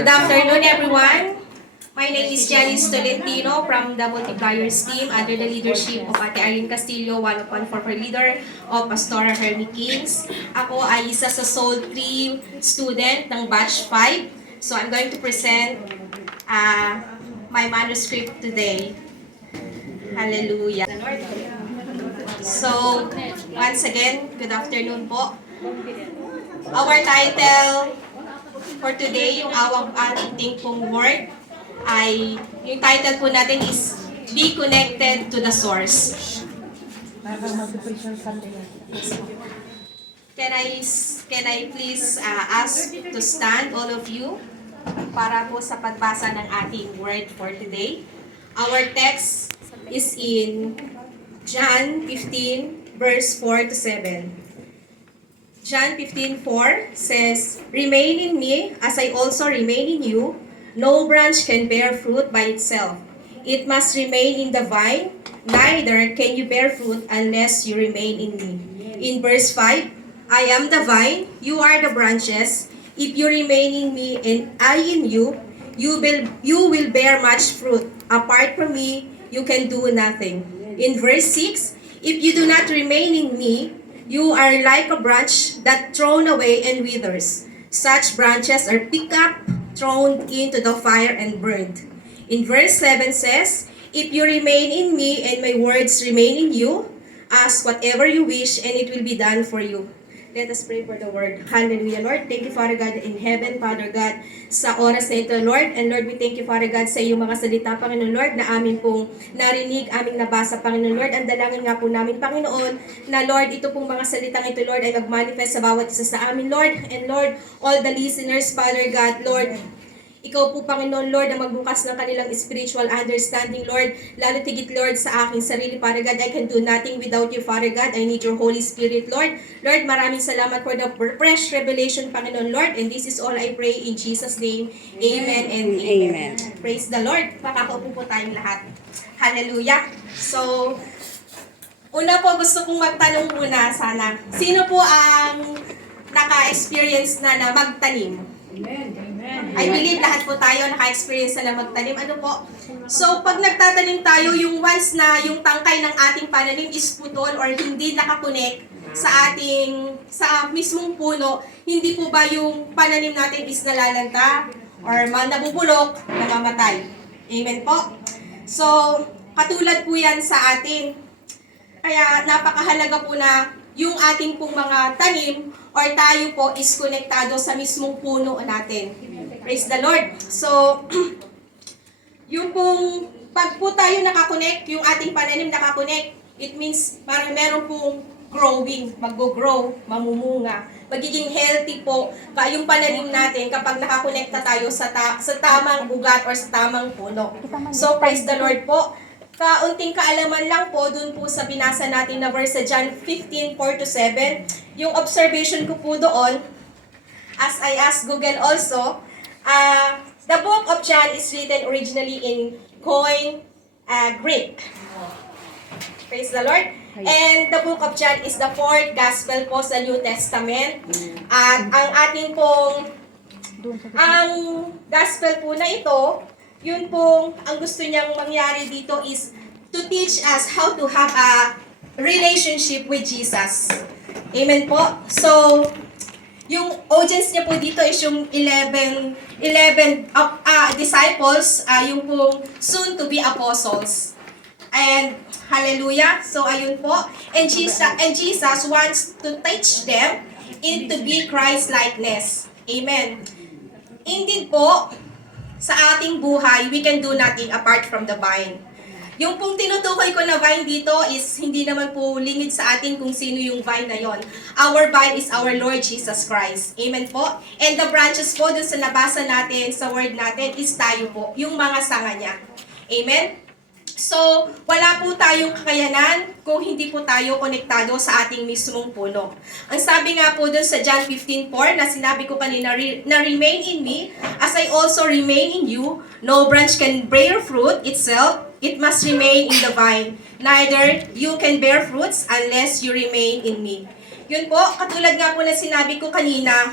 Good afternoon, everyone. My name is Janice Tolentino from the Multipliers team under the leadership of Ate Irene Castillo, one of leader of Pastora Hermie Kings. Ako ay isa sa Soul 3 student ng Batch 5. So I'm going to present my manuscript today. Hallelujah. So, once again, good afternoon po. Our title for today, yung ating pong word, ay, yung title po natin is, Be Connected to the Source. Can I please ask to stand, all of you, para po sa pagbasa ng ating word for today. Our text is in John 15, verse 4 to 7. John 15:4 says, Remain in me, as I also remain in you. No branch can bear fruit by itself. It must remain in the vine. Neither can you bear fruit unless you remain in me. In verse 5, I am the vine, you are the branches. If you remain in me and I in you, you will bear much fruit. Apart from me, you can do nothing. In verse 6, if you do not remain in me, you are like a branch that thrown away and withers. Such branches are picked up, thrown into the fire and burned. In verse 7 says, If you remain in me and my words remain in you, ask whatever you wish and it will be done for you. Let us pray for the word. Hallelujah, Lord. Thank you, Father God, in heaven, Father God, sa oras na ito, Lord. And Lord, we thank you, Father God, sa iyong mga salita, Panginoon, Lord, na amin pong narinig, aming nabasa, Panginoon, Lord. Ang dalangin nga po namin, Panginoon, na Lord, ito pong mga salitang ito, Lord, ay mag-manifest sa bawat isa sa amin, Lord. And Lord, all the listeners, Father God, Lord, ikaw po, Panginoon, Lord, ang magbukas ng kanilang spiritual understanding, Lord. Lalo tigit, Lord, sa aking sarili, Father God. I can do nothing without you, Father God. I need your Holy Spirit, Lord. Lord, maraming salamat for the fresh revelation, Panginoon, Lord. And this is all I pray in Jesus' name. Amen and amen. Praise the Lord. Makakaupo po tayong lahat. Hallelujah. So, una po gusto kong magtanong muna sana. Sino po ang naka-experience na magtanim? Amen. I believe lahat po tayo naka-experience na magtanim. Ano po? So, pag nagtatanim tayo, yung once na yung tangkay ng ating pananim is putol or hindi nakakonek sa mismong puno, hindi po ba yung pananim natin is nalalanta or nabubulok, namamatay? Amen po? So, katulad po yan sa atin. Kaya napakahalaga po na yung ating pong mga tanim or tayo po is konektado sa mismong puno natin. Praise the Lord. So, yung pong pag po tayo nakakonect, yung ating pananim nakakonect, it means parang meron pong growing, mag-grow, mamumunga, magiging healthy po yung pananim natin kapag nakakonekta tayo sa tamang ugat or sa tamang puno. So, praise the Lord po. Kaunting kaalaman lang po dun po sa binasa natin na verse sa John 15:4-7. Yung observation ko po doon, as I asked Google also, the book of John is written originally in Koine Greek. Praise the Lord. And the book of John is the fourth gospel po sa New Testament. At ang ating pong, ang gospel po na ito, yun pong, ang gusto niyang mangyari dito is to teach us how to have a relationship with Jesus. Amen po. So, yung audience niya po dito is yung 11 disciples, yung pong soon to be apostles. And hallelujah. So, ayun po. And Jesus wants to teach them into be Christ-likeness. Amen. Indeed po, sa ating buhay, we can do nothing apart from the vine. Yung pong tinutukoy ko na vine dito is hindi naman po lingid sa atin kung sino yung vine na yon. Our vine is our Lord Jesus Christ. Amen po? And the branches po dun sa nabasa natin, sa word natin, is tayo po, yung mga sanga niya. Amen? So, wala po tayong kakayanan kung hindi po tayo konektado sa ating mismong puno. Ang sabi nga po dun sa John 15:4 na sinabi ko kanina, na remain in me as I also remain in you. No branch can bear fruit itself. It must remain in the vine. Neither you can bear fruits unless you remain in me. Yun po, katulad nga po na sinabi ko kanina,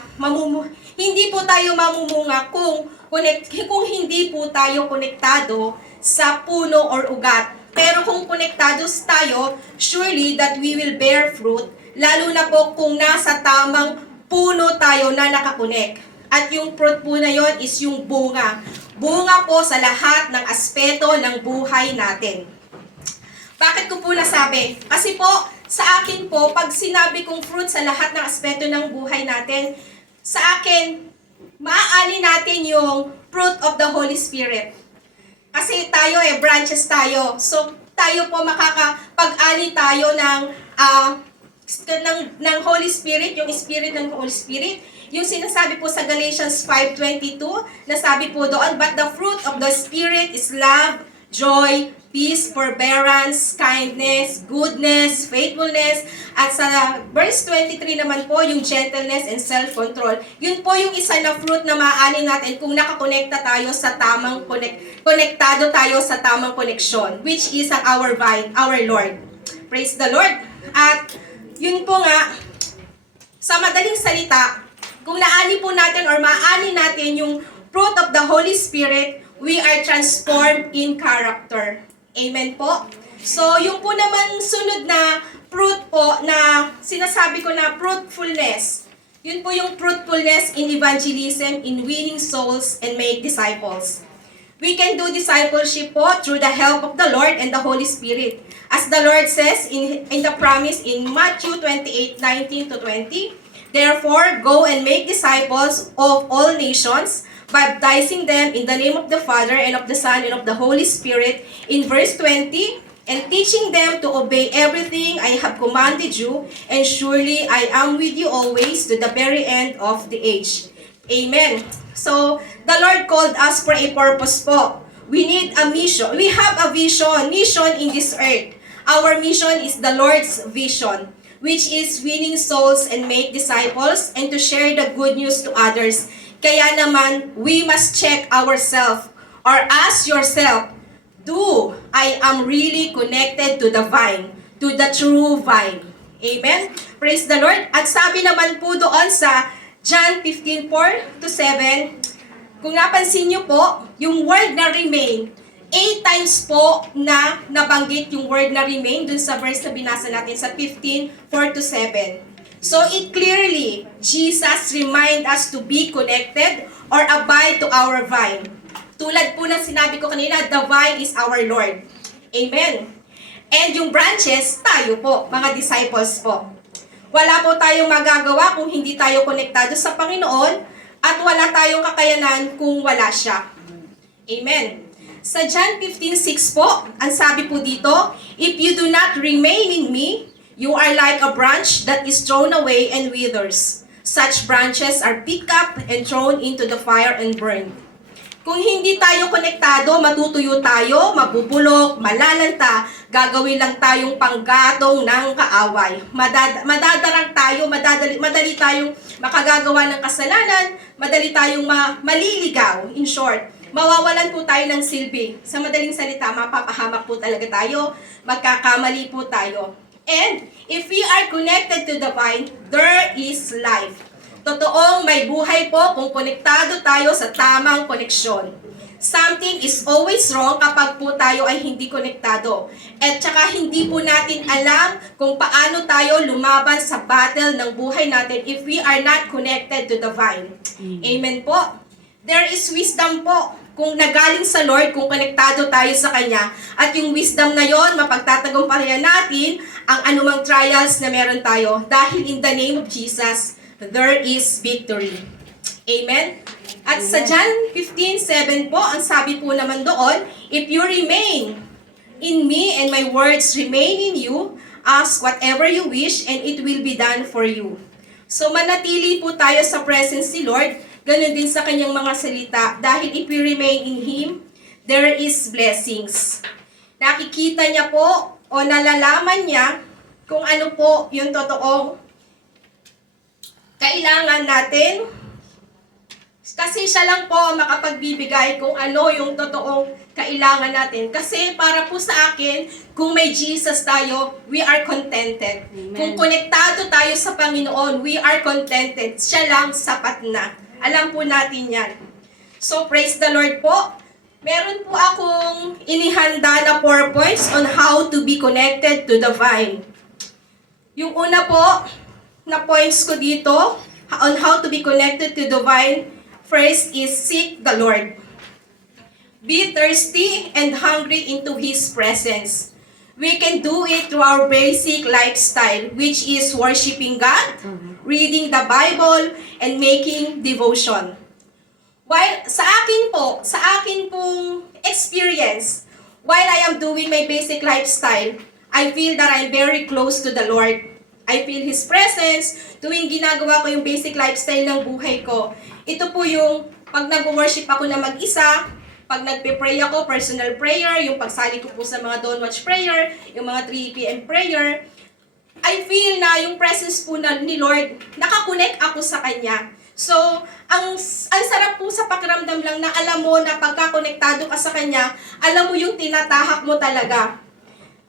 hindi po tayo mamumunga kung kung hindi po tayo konektado sa puno or ugat. Pero kung konektados tayo, surely that we will bear fruit, lalo na po kung nasa tamang puno tayo na nakakonek. At yung fruit po na yon is yung bunga. Bunga po sa lahat ng aspeto ng buhay natin. Bakit ko po nasabi? Kasi po, sa akin po, pag sinabi kong fruit sa lahat ng aspeto ng buhay natin, sa akin, maaali natin yung fruit of the Holy Spirit. Kasi tayo branches tayo. So, tayo po makakapag-ani tayo ng Holy Spirit, yung Spirit ng Holy Spirit. Yung sinasabi po sa Galatians 5:22, nasabi po doon, but the fruit of the Spirit is love, joy, peace, forbearance, kindness, goodness, faithfulness, at sa verse 23 naman po, yung gentleness and self-control. Yun po yung isa na fruit na maaani natin kung nakakonekta tayo sa tamang konektado tayo sa tamang koneksyon, which is our vine, our Lord. Praise the Lord. At yun po nga, sa madaling salita, kung naani po natin or maaani natin yung fruit of the Holy Spirit, we are transformed in character. Amen po? So, yung po naman sunod na fruit po na sinasabi ko na fruitfulness. Yun po yung fruitfulness in evangelism, in winning souls, and make disciples. We can do discipleship po through the help of the Lord and the Holy Spirit. As the Lord says in the promise in Matthew 28:19-20, therefore, go and make disciples of all nations, baptizing them in the name of the Father and of the Son and of the Holy Spirit, in verse 20, and teaching them to obey everything I have commanded you, and surely I am with you always to the very end of the age. Amen. So, the Lord called us for a purpose po. We need a mission. We have a mission in this earth. Our mission is the Lord's vision, which is winning souls and make disciples and to share the good news to others. Kaya naman, we must check ourselves or ask yourself, do I am really connected to the vine, to the true vine? Amen? Praise the Lord. At sabi naman po doon sa John 15:4-7, kung napansin niyo po, yung word na remain, 8 times po na nabanggit yung word na remain dun sa verse na binasa natin sa 15:4-7. So it clearly, Jesus remind us to be connected or abide to our vine. Tulad po ng sinabi ko kanina, the vine is our Lord. Amen. And yung branches, tayo po, mga disciples po. Wala po tayong magagawa kung hindi tayo konektado sa Panginoon at wala tayong kakayanan kung wala siya. Amen. Sa John 15:6 po, ang sabi po dito, if you do not remain in me, you are like a branch that is thrown away and withers. Such branches are picked up and thrown into the fire and burned. Kung hindi tayo konektado, matutuyo tayo, mabubulok, malalanta, gagawin lang tayong panggatong ng kaaway. Madadarang tayo, madali tayong makagagawa ng kasalanan, madali tayong maliligaw. In short, mawawalan po tayo ng silbi. Sa madaling salita, mapapahamak po talaga tayo, magkakamali po tayo. And if we are connected to the vine, there is life. Totoong may buhay po kung konektado tayo sa tamang koneksyon. Something is always wrong kapag po tayo ay hindi konektado. At saka hindi po natin alam kung paano tayo lumaban sa battle ng buhay natin if we are not connected to the vine. Amen po. There is wisdom po kung nagaling sa Lord, kung konektado tayo sa Kanya. At yung wisdom na yon, mapagtatagumpayan natin ang anumang trials na meron tayo. Dahil in the name of Jesus, there is victory. Amen? At sa John 15:7 po, ang sabi po naman doon, if you remain in me and my words remain in you, ask whatever you wish and it will be done for you. So manatili po tayo sa presence ni Lord, ganun din sa kanyang mga salita, dahil if we remain in Him, there is blessings. Nakikita niya po o nalalaman niya kung ano po yung totoong kailangan natin, kasi siya lang po makapagbibigay kung ano yung totoong kailangan natin. Kasi para po sa akin, kung may Jesus tayo, we are contented. Amen. Kung konektado tayo sa Panginoon, we are contented. Siya lang sapat na. Alam po natin yan. So praise the Lord po. Meron po akong inihanda na 4 points on how to be connected to the vine. Yung una po na points ko dito on how to be connected to the vine, first is seek the Lord. Be thirsty and hungry into His presence. We can do it through our basic lifestyle, which is worshiping God, reading the Bible, and making devotion. While sa akin pong experience, while I am doing my basic lifestyle, I feel that I'm very close to the Lord. I feel His presence tuwing ginagawa ko yung basic lifestyle ng buhay ko. Ito po yung pag nag-worship ako na mag-isa, pag nagpe-pray ako, personal prayer, yung pagsali ko po sa mga Dawn Watch prayer, yung mga 3 p.m. prayer, I feel na yung presence po ni Lord, nakakonect ako sa Kanya. So, ang sarap po sa pakiramdam lang na alam mo na pagkakonektado ka sa Kanya, alam mo yung tinatahak mo talaga.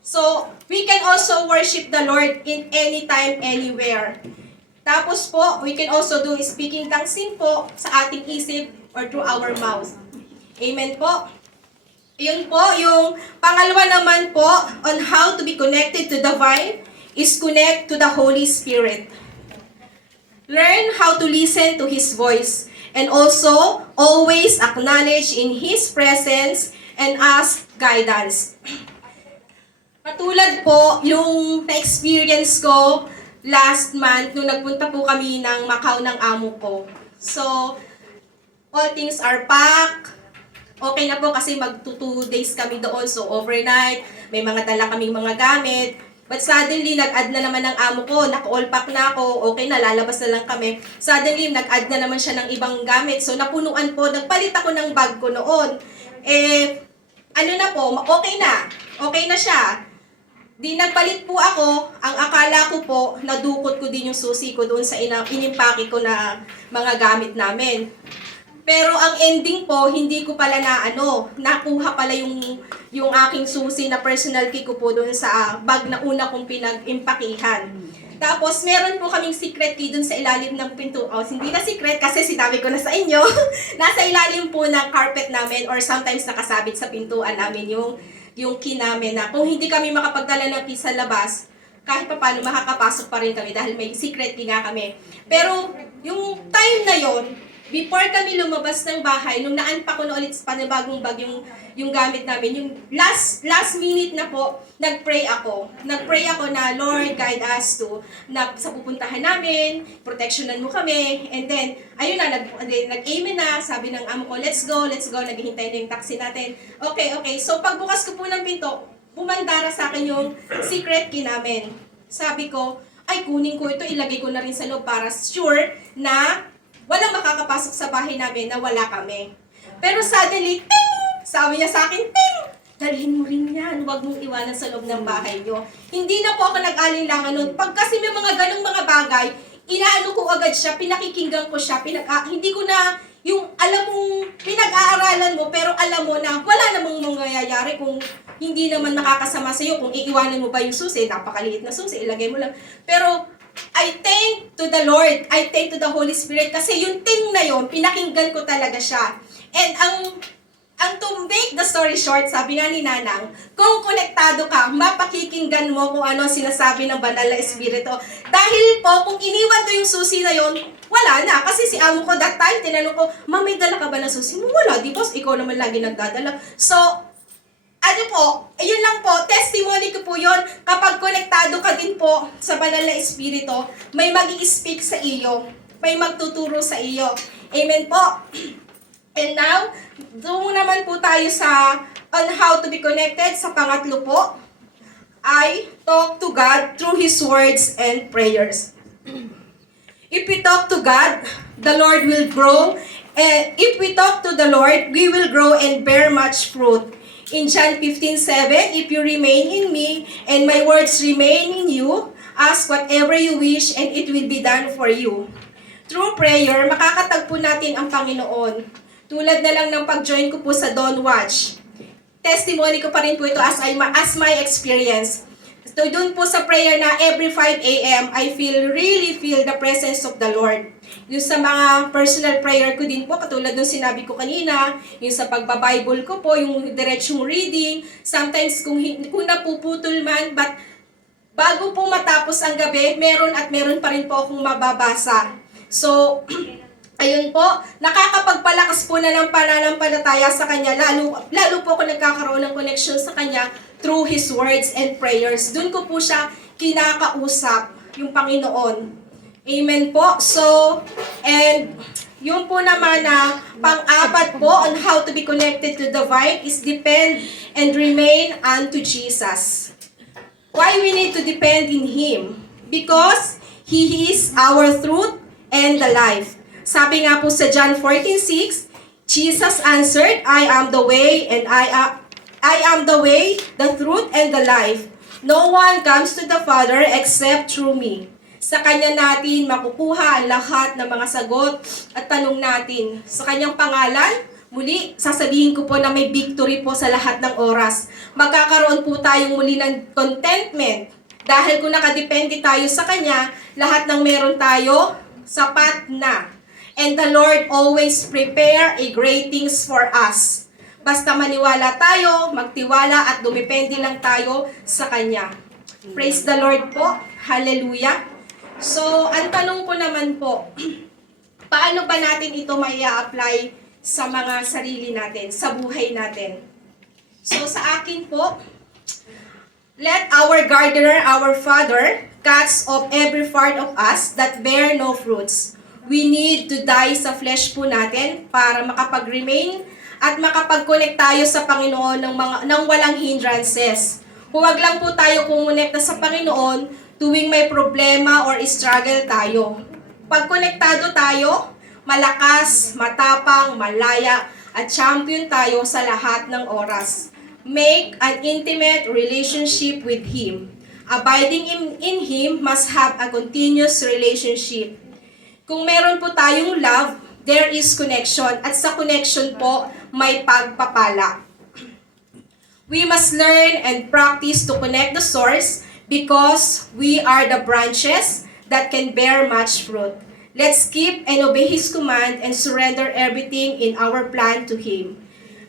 So, we can also worship the Lord in anytime, anywhere. Tapos po, we can also do speaking tongues po sa ating isip or through our mouth. Amen po. Yun po, yung pangalawa naman po on how to be connected to the vine is connect to the Holy Spirit. Learn how to listen to His voice and also always acknowledge in His presence and ask guidance. Katulad po yung na-experience ko last month nung nagpunta po kami ng Macau ng amo ko. So, all things are packed. Okay na po kasi mag 2 days kami doon. So, overnight, may mga dala kaming mga gamit. But suddenly, nag-add na naman ng amo ko. Naka-all pack na ako. Okay na, lalabas na lang kami. Suddenly, nag-add na naman siya ng ibang gamit. So, napunuan po. Nagpalit ako ng bag ko noon. Ano na po, okay na. Okay na siya. Di nagpalit po ako. Ang akala ko po, nadukot ko din yung susi ko doon sa inimpake ko na mga gamit namin. Pero ang ending po, hindi ko pala nakuha pala yung aking susi na personal key ko po doon sa bag na una kong pinag-impakihan. Tapos, meron po kaming secret key doon sa ilalim ng pinto. Hindi na secret kasi sinabi ko na sa inyo. Nasa ilalim po ng carpet namin or sometimes nakasabit sa pintuan namin yung key namin na kung hindi kami makapagdala ng key sa labas, kahit pa paano makakapasok pa rin kami dahil may secret key nga kami. Pero, yung time na yon, before kami lumabas ng bahay, nung na-unpack ko na ulit sa panibagong bag yung gamit namin, yung last minute na po, nag-pray ako. Nag-pray ako na, Lord, guide us sa pupuntahan namin, protectionan mo kami, and then, ayun na, nag-amen na, sabi ng amo ko, let's go, naghihintay na yung taxi natin. Okay, so pagbukas ko po ng pinto, pumandara sa akin yung secret key namin. Sabi ko, ay, kunin ko ito, ilagay ko na rin sa loob para sure na walang makakapasok sa bahay namin na wala kami. Pero suddenly, ting! Sabi niya sa akin, ting! Dalhin mo rin yan, huwag mong iwanan sa loob ng bahay niyo. Hindi na po ako nag-alinlangan nun. Pag kasi may mga ganong mga bagay, inaano ko agad siya, pinakikinggan ko siya, hindi ko na, yung alam mong pinag-aaralan mo, pero alam mo na wala namang mangyayari kung hindi naman nakakasama sa'yo, kung iiwanan mo ba yung susi, napakaliit na susi, ilagay mo lang. Pero, I thank to the Lord, I thank to the Holy Spirit, kasi yung thing na yun, pinakinggan ko talaga siya. And ang to make the story short, sabi nga ni Nanang, kung konektado ka, mapakikinggan mo kung ano sinasabi ng banal na espiritu. Dahil po, kung iniwan ko yung susi na yon, wala na. Kasi si amo ko that time, tinanong ko, "Ma'am, may dala ka ba ng susi mo?" Wala, di boss, ikaw naman lagi nagdadala. So, ano po, ayun lang po, testimony ko po yon. Kapag konektado ka din po sa banal na espiritu, may mag-i-speak sa iyo, may magtuturo sa iyo. Amen po. And now, doon naman po tayo on how to be connected. Sa pangatlo po, I talk to God through His words and prayers. If we talk to God, the Lord will grow. And if we talk to the Lord, we will grow and bear much fruit. In John 15:7, if you remain in me and my words remain in you, ask whatever you wish and it will be done for you. Through prayer, makakatagpo natin ang Panginoon. Tulad na lang ng pag-join ko po sa Dawn Watch. Testimony ko pa rin po ito as my experience. So doon po sa prayer na every 5 a.m., I really feel the presence of the Lord. Yung sa mga personal prayer ko din po, katulad ng sinabi ko kanina, yung sa pagbabible ko po, yung diretsong reading, sometimes kung napuputol man, but bago po matapos ang gabi, meron pa rin po akong mababasa. So, ayun po, nakakapagpalakas po na ng pananampalataya sa Kanya, lalo po ako nagkakaroon ng connection sa Kanya through His words and prayers. Doon ko po siya kinakausap, yung Panginoon. Amen po. So, and yung po naman na pang-apat po on how to be connected to the vine is depend and remain unto Jesus. Why we need to depend in Him? Because He is our truth and the life. Sabi nga po sa John 14:6, Jesus answered, I am the way and I am the way, the truth, and the life. No one comes to the Father except through me. Sa Kanya natin makukuha ang lahat ng mga sagot at tanong natin. Sa Kanyang pangalan, muli, sasabihin ko po na may victory po sa lahat ng oras. Magkakaroon po tayong muli ng contentment. Dahil kung nakadepende tayo sa Kanya, lahat ng meron tayo, sapat na. And the Lord always prepare a great things for us. Basta maniwala tayo, magtiwala at dumepende lang tayo sa Kanya. Praise the Lord po. Hallelujah. So, ang tanong po naman po, paano ba natin ito mai-apply sa mga sarili natin, sa buhay natin? So, sa akin po, let our gardener, our Father, cuts off every part of us that bear no fruits. We need to die sa flesh po natin para makapag-remain at makapag-connect tayo sa Panginoon ng walang hindrances. Huwag lang po tayo kumonekta sa Panginoon tuwing may problema or struggle tayo. Pag konektado tayo, malakas, matapang, malaya, at champion tayo sa lahat ng oras. Make an intimate relationship with Him. Abiding in Him must have a continuous relationship. Kung meron po tayong love, there is connection. At sa connection po, may pagpapala. We must learn and practice to connect the source because we are the branches that can bear much fruit. Let's keep and obey His command and surrender everything in our plan to Him.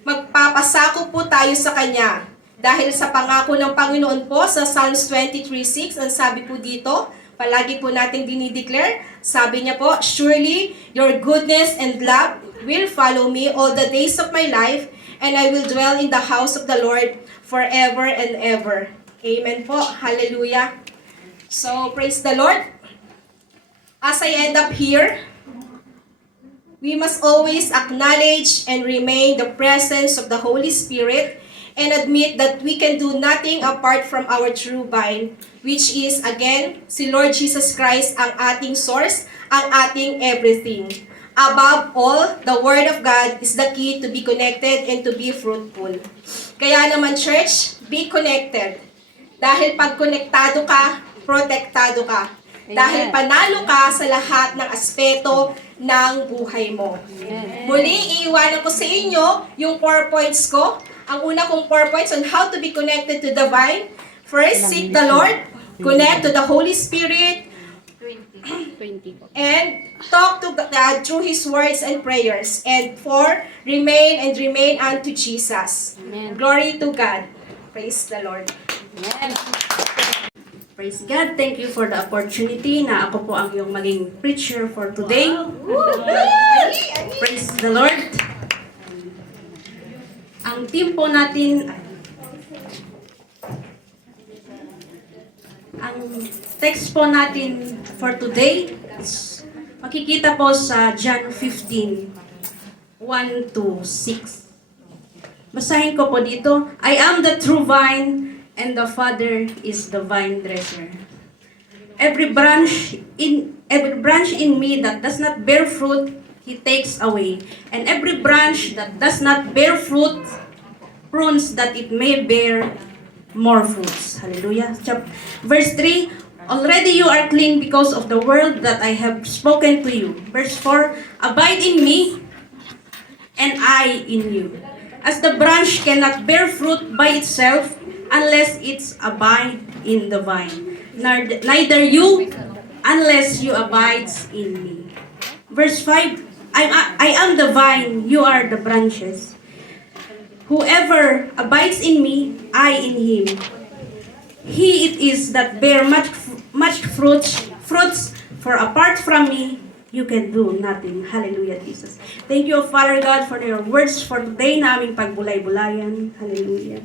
Magpapasako po tayo sa Kanya. Dahil sa pangako ng Panginoon po sa Psalms 23:6, ang sabi po dito, palagi po nating dinideclare, sabi niya po, surely your goodness and love will follow me all the days of my life, and I will dwell in the house of the Lord forever and ever. Amen po. Hallelujah. So, praise the Lord. As I end up here, we must always acknowledge and remain the presence of the Holy Spirit and admit that we can do nothing apart from our true vine, which is, again, si Lord Jesus Christ ang ating source, ang ating everything. Above all, the Word of God is the key to be connected and to be fruitful. Kaya naman, church, be connected. Dahil pag konektado ka, protektado ka. Amen. Dahil panalo ka sa lahat ng aspeto ng buhay mo. Amen. Muli, iiwanan ko sa inyo yung 4 points ko. Ang una kong 4 points on how to be connected to the vine. First, seek the Lord. Connect to the Holy Spirit. 20. And talk to God through His words and prayers. And 4, remain unto Jesus. Amen. Glory to God. Praise the Lord. Amen. Praise God. Thank you for the opportunity na ako po ang yung maging preacher for today. Praise the Lord. Ang team po natin, ang text po natin for today, makikita po sa John 15, 1 to 6. Basahin ko po dito, I am the true vine, and the Father is the vine dresser. Every branch in me that does not bear fruit, He takes away. And every branch that does not bear fruit, prunes that it may bear more fruits. Hallelujah. Verse 3, already you are clean because of the word that I have spoken to you. Verse 4, abide in me, and I in you. As the branch cannot bear fruit by itself unless it's abide in the vine, neither you unless you abides in me. Verse 5, I am the vine, you are the branches. Whoever abides in me, I in him. He it is that bear much fruits, for apart from me, you can do nothing. Hallelujah, Jesus. Thank you, Father God, for your words for today na aming pagbulay-bulayan. Hallelujah.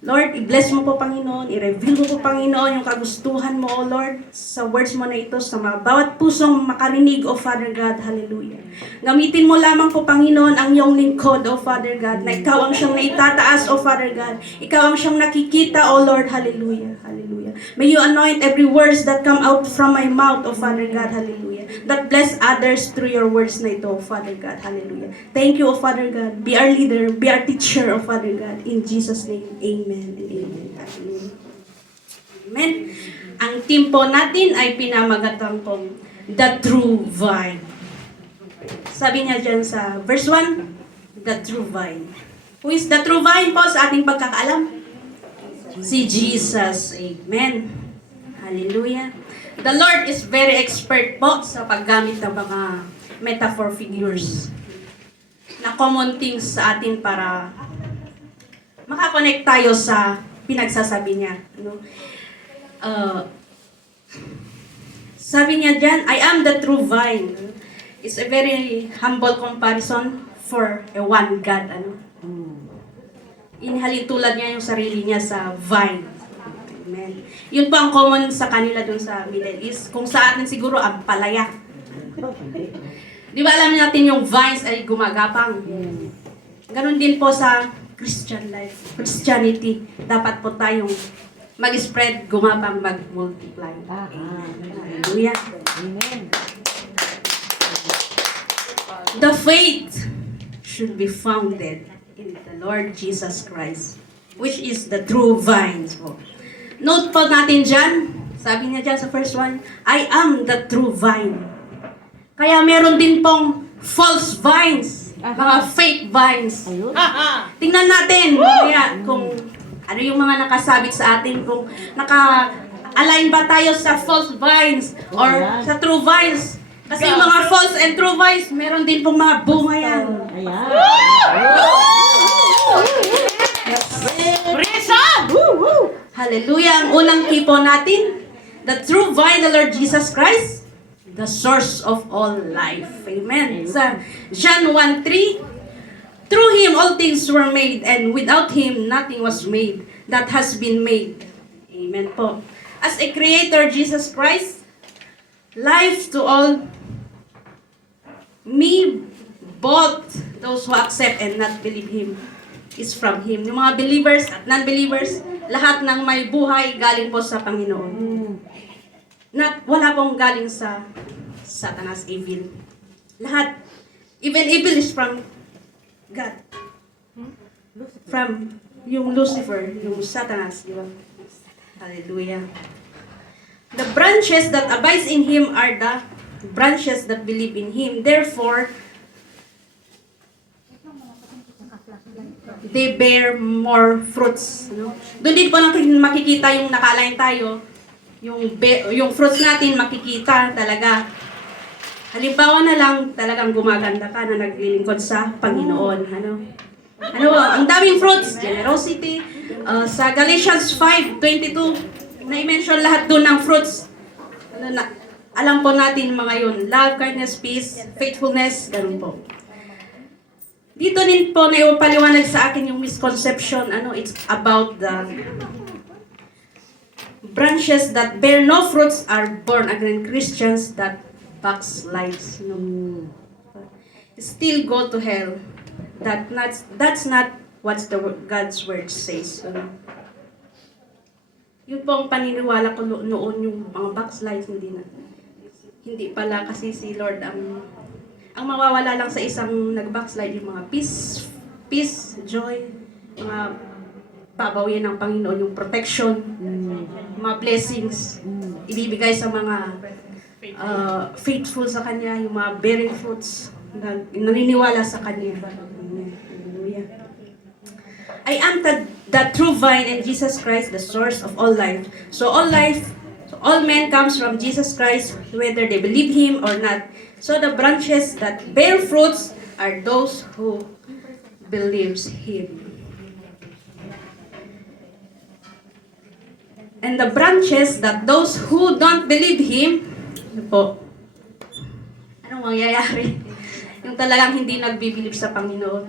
Lord, i-bless mo po, Panginoon, i-reveal mo po, Panginoon, yung kagustuhan mo, O Lord, sa words mo na ito, sa mga bawat pusong makarinig, O Father God, hallelujah. Gamitin mo lamang po, Panginoon, ang iyong lingkod, O Father God, na ikaw ang siyang naitataas, O Father God. Ikaw ang siyang nakikita, O Lord, hallelujah, hallelujah. May you anoint every words that come out from my mouth, O Father God, hallelujah. That bless others through your words na ito, O Father God, hallelujah. Thank you, O Father God. Be our leader, be our teacher, O Father God. In Jesus' name, amen. Amen and amen. Amen. Amen. Ang team po natin ay pinamagatang pong The True Vine. Sabi niya dyan sa verse 1, The True Vine. Who is the true vine po sa ating pagkakaalam? Si Jesus. Amen. Hallelujah. The Lord is very expert po sa paggamit ng mga metaphor figures na common things sa atin para makakonect tayo sa pinagsasabi niya. No? Sabi niya dyan, I am the true vine. It's a very humble comparison for a one God. Ano? Inhalin tulad niya yung sarili niya sa vine. Amen. Yun po ang common sa kanila dun sa Middle East. Kung sa atin siguro, ang palaya. Di ba alam natin yung vines ay gumagapang? Ganon din po sa Christian life, Christianity, dapat po tayong mag-spread, gumapang, mag-multiply. Hallelujah. Amen. The faith should be founded in the Lord Jesus Christ, which is the true vine. So, note po natin dyan, sabi niya dyan sa first one, I am the true vine. Kaya meron din pong false vines, mga fake vines. Ayun. Tingnan natin kaya kung ano yung mga nakasabit sa atin, kung naka-align ba tayo sa false vines or sa true vines. Kasi yung mga false and true vines, meron din pong mga bunga yan. Ayan. Hallelujah! Ang unang key po natin, the true vine, the Lord Jesus Christ, the source of all life. Amen. Sa John 1:3, through Him all things were made, and without Him nothing was made that has been made. Amen po. As a creator, Jesus Christ, life to all, me, both those who accept and not believe Him, is from Him. Yung mga believers at non-believers, lahat ng may buhay galing po sa Panginoon. Wala pong galing sa Satanas, evil. Lahat. Even evil is from God. From yung Lucifer, yung Satanas, di ba? Hallelujah. The branches that abides in Him are the branches that believe in Him. Therefore, they bear more fruits. No? Doon din po makikita yung nakalain tayo. Yung fruits natin makikita talaga. Halimbawa na lang, talagang gumaganda ka na naglilingkod sa Panginoon. Ang daming fruits, generosity. Sa Galatians 5:22, na-mention lahat doon ng fruits. Alam po natin mga yun, love, kindness, peace, faithfulness, ganun po. Dito din po na paliwanag sa akin yung misconception, it's about the branches that bear no fruits are born again Christians that backslides. Still go to hell. That's not what God's word says. Yun po ang paniniwala ko noon, yung mga backslides, hindi pala kasi si Lord ang mawawala lang sa isang nag-backslide yung mga peace, joy, mga babawin ng Panginoon, yung protection, mga blessings, ibibigay sa mga faithful sa Kanya, yung mga bearing fruits, naniniwala sa Kanya. Hallelujah. I am the true vine, and Jesus Christ, the source of all life. So all men comes from Jesus Christ, whether they believe Him or not. So the branches that bear fruits are those who believes Him. And the branches that those who don't believe Him, ano po, anong mangyayari? Yung talagang hindi nagbibilib sa Panginoon.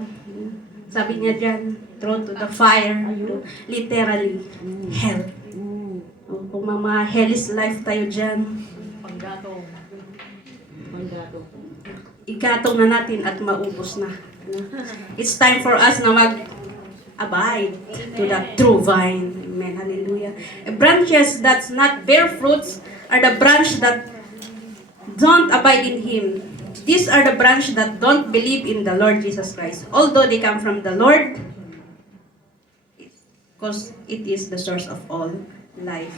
Sabi niya dyan, thrown to the fire, literally, hell. Kung mga hellish life tayo dyan, igatong na natin at maubos na. It's time for us na mag-abide to the true vine. Amen. Hallelujah. Branches that not bear fruits are the branch that don't abide in Him. These are the branch that don't believe in the Lord Jesus Christ. Although they come from the Lord, because it is the source of all life.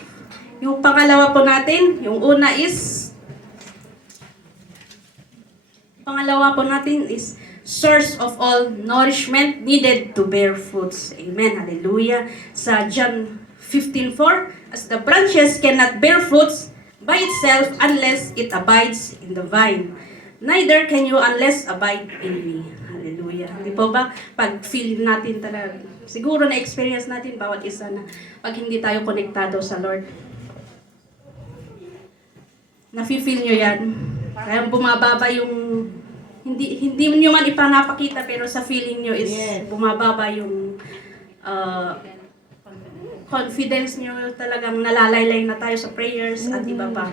Yung pangalawa po natin, yung una is, source of all nourishment needed to bear fruits. Amen. Hallelujah. Sa John 15:4, as the branches cannot bear fruits by itself unless it abides in the vine, neither can you unless abide in me. Hallelujah. Hindi po ba? Pag feel natin talaga, siguro na-experience natin bawat isa na pag hindi tayo konektado sa Lord. Nafe-feel nyo yan. Kaya bumababa yung, hindi nyo man ipanapakita, pero sa feeling nyo is bumababa yung confidence nyo, talagang nalalaylay na tayo sa prayers at iba pa.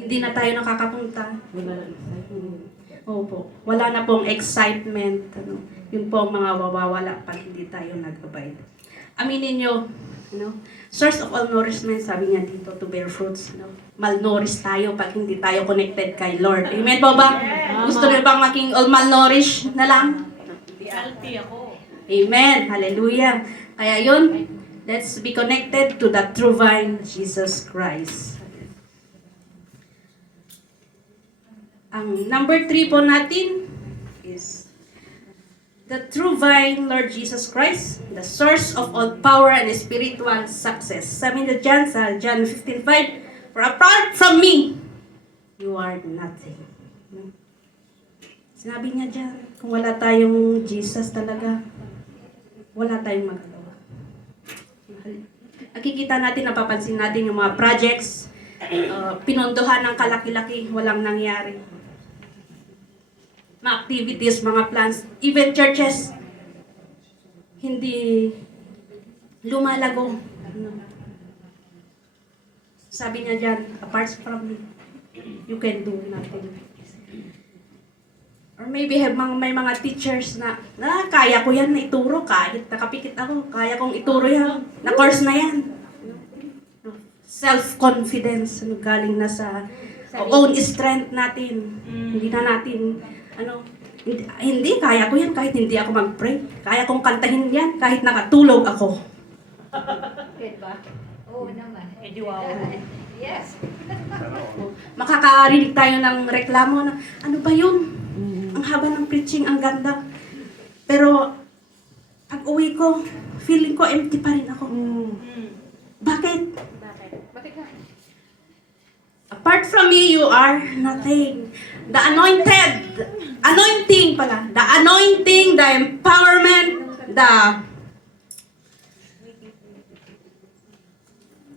Hindi na tayo nakakapunta. Opo. Wala na pong excitement. Yun po ang mga wawawala pag hindi tayo nag-abide. Aminin nyo, source of all nourishment, sabi niya dito, to bear fruits. Malnourished tayo pag hindi tayo connected kay Lord. Amen po ba? Gusto nyo bang maging all malnourished na lang? Healthy ako. Amen. Hallelujah. Kaya yun, let's be connected to the true vine, Jesus Christ. Ang number 3 po natin is the true vine, Lord Jesus Christ, the source of all power and spiritual success. Sabi niya dyan sa John 15:5, for apart from me, you are nothing. Sinabi niya dyan, kung wala tayong Jesus talaga, wala tayong magagawa. Nakikita natin, napapansin natin yung mga projects, pinondohan ng kalaki-laki, walang nangyari. Mga activities, mga plans, even churches, hindi lumalago. Sabi niya dyan, apart from me, you can do nothing. Or maybe may mga teachers na kaya ko yan na ituro, kahit nakapikit ako, kaya kong ituro yan, na course na yan. Self-confidence, galing na sa own strength natin. Hindi na natin, hindi, kaya ko yan kahit hindi ako mag-pray. Kaya kong kantahin yan kahit nakatulog ako. Diba? Oo naman. Wow. Yes. Makakarinig tayo ng reklamo na, ano ba yun? Ang haba ng preaching, ang ganda. Pero, pag uwi ko, feeling ko empty pa rin ako. Bakit? Bakit ka? Apart from me, you are nothing. The anointing, the empowerment, the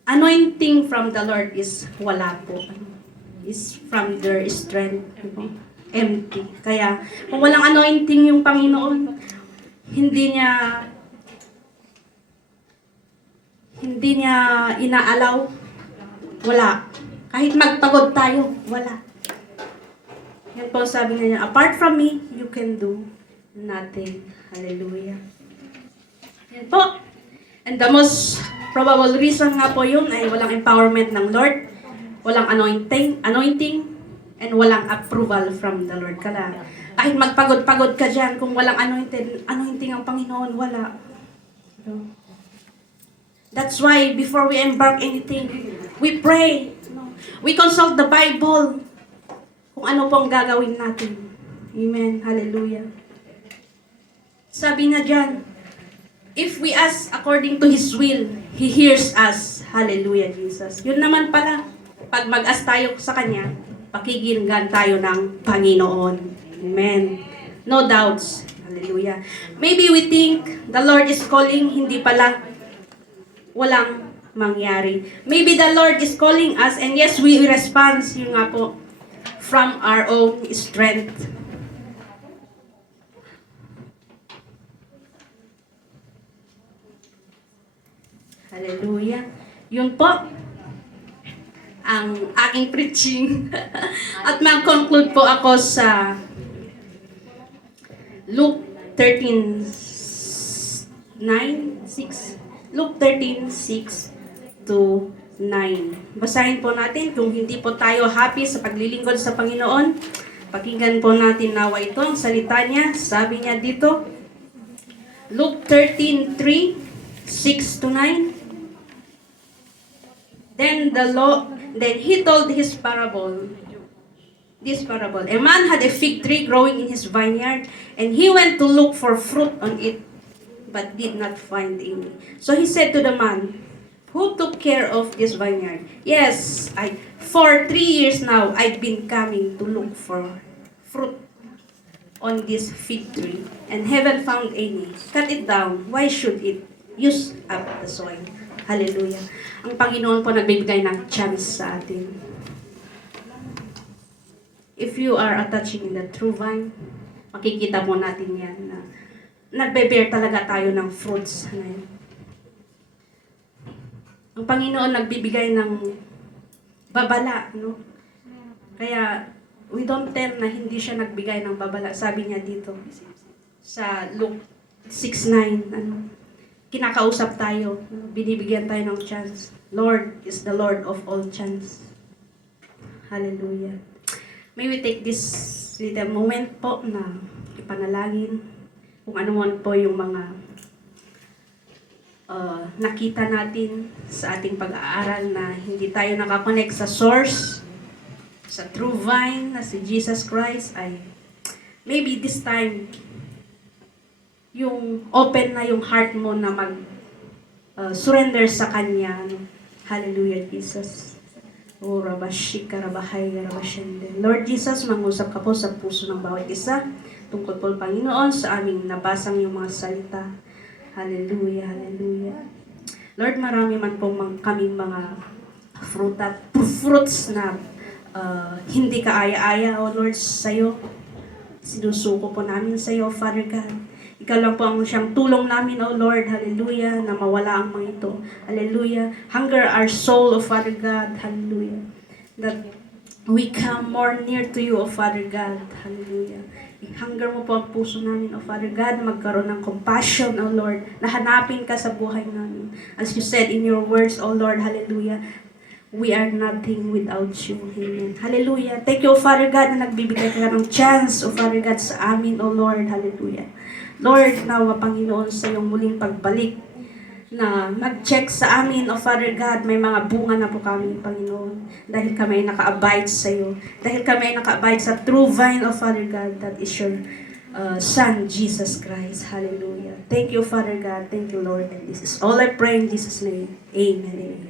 anointing from the Lord is wala po. Is from their strength. Empty. Kaya, kung walang anointing yung Panginoon, hindi niya inaalaw, wala. Kahit magpagod tayo, wala. Yan po sabi niya, apart from me, you can do nothing. Hallelujah. Yan po. And the most probable reason nga po yun ay walang empowerment ng Lord, walang anointing, and walang approval from the Lord. Kaya kahit magpagod-pagod ka dyan, kung walang anointing ang Panginoon, wala. That's why before we embark anything, we pray. We consult the Bible kung ano pong gagawin natin. Amen. Hallelujah. Sabi na dyan, If we ask according to His will, He hears us. Hallelujah, Jesus. Yun naman pala, pag mag-ask tayo sa Kanya, pakikinggan tayo ng Panginoon. Amen. No doubts. Hallelujah. Maybe we think the Lord is calling, hindi pala walang mangyari. Maybe the Lord is calling us and yes, we respond, yun nga po, from our own strength. Hallelujah. Yun po ang aking preaching. At mag-conclude po ako sa Luke 13:6. Luke 13:6 to 9. Basahin po natin kung hindi po tayo happy sa paglilingkod sa Panginoon. Pakinggan po natin nawa ito ang salita niya. Sabi niya dito, Luke 13:6 to 9. Then he told this parable. A man had a fig tree growing in his vineyard, and he went to look for fruit on it, but did not find any. So he said to the man, "Who took care of this vineyard?" "Yes, for 3 years now, I've been coming to look for fruit on this fig tree, and haven't found any. Cut it down. Why should it use up the soil?" Hallelujah. Ang Panginoon po nagbibigay ng chance sa atin. If you are attaching in the true vine, makikita po natin yan na nagbe-bear talaga tayo ng fruits. Ang Panginoon nagbibigay ng babala, no? Kaya we don't tell na hindi siya nagbigay ng babala. Sabi niya dito sa Luke 6:9, kinakausap tayo, binibigyan tayo ng chance. Lord is the Lord of all chance. Hallelujah. May we take this little moment po na ipanalangin kung ano man po yung mga nakita natin sa ating pag-aaral na hindi tayo nakakonect sa source, sa true vine na si Jesus Christ, ay maybe this time yung open na yung heart mo na mag surrender sa Kanya. Hallelujah, Jesus. Lord Jesus, mangusap ka po sa puso ng bawat isa. Tungkol po, Panginoon, sa aming nabasang yung mga salita. Hallelujah, hallelujah. Lord, marami man po kaming mga fruits na hindi kaaya-aya, O Lord, sa'yo. Sinusuko po namin sa'yo, Father God. Ikaw lang po ang siyang tulong namin, O Lord. Hallelujah. Na mawala ang mga ito. Hallelujah. Hunger our soul, O Father God. Hallelujah. That we come more near to you, O Father God. Hallelujah. Hunger mo po ang puso namin, O Father God, na magkaroon ng compassion, O Lord, na hanapin ka sa buhay namin. As you said in your words, O Lord, hallelujah, we are nothing without you. Amen. Hallelujah. Thank you, O Father God, na nagbibigay ka ng chance, O Father God, sa amin, O Lord. Hallelujah. Lord, nawa Panginoon sa iyong muling pagbalik na mag-check sa amin, O Father God, may mga bunga na po kami, Panginoon. Dahil kami ay naka-abide sa iyo. Dahil kami ay naka-abide sa true vine, O Father God, that is your Son, Jesus Christ. Hallelujah. Thank you, Father God. Thank you, Lord. And this is all I pray in Jesus' name. Amen.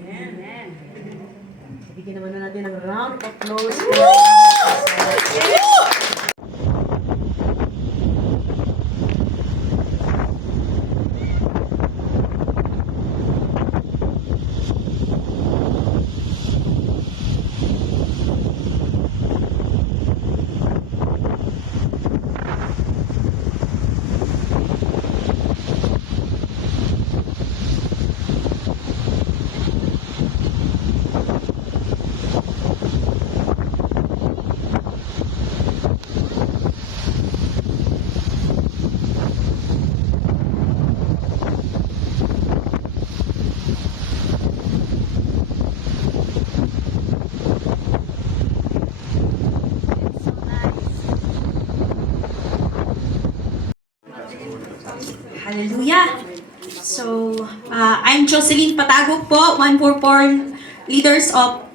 Amen. Bigyan naman natin ng round of applause. Hallelujah! So, I'm Jocelyn Patagok po, 144 Leaders of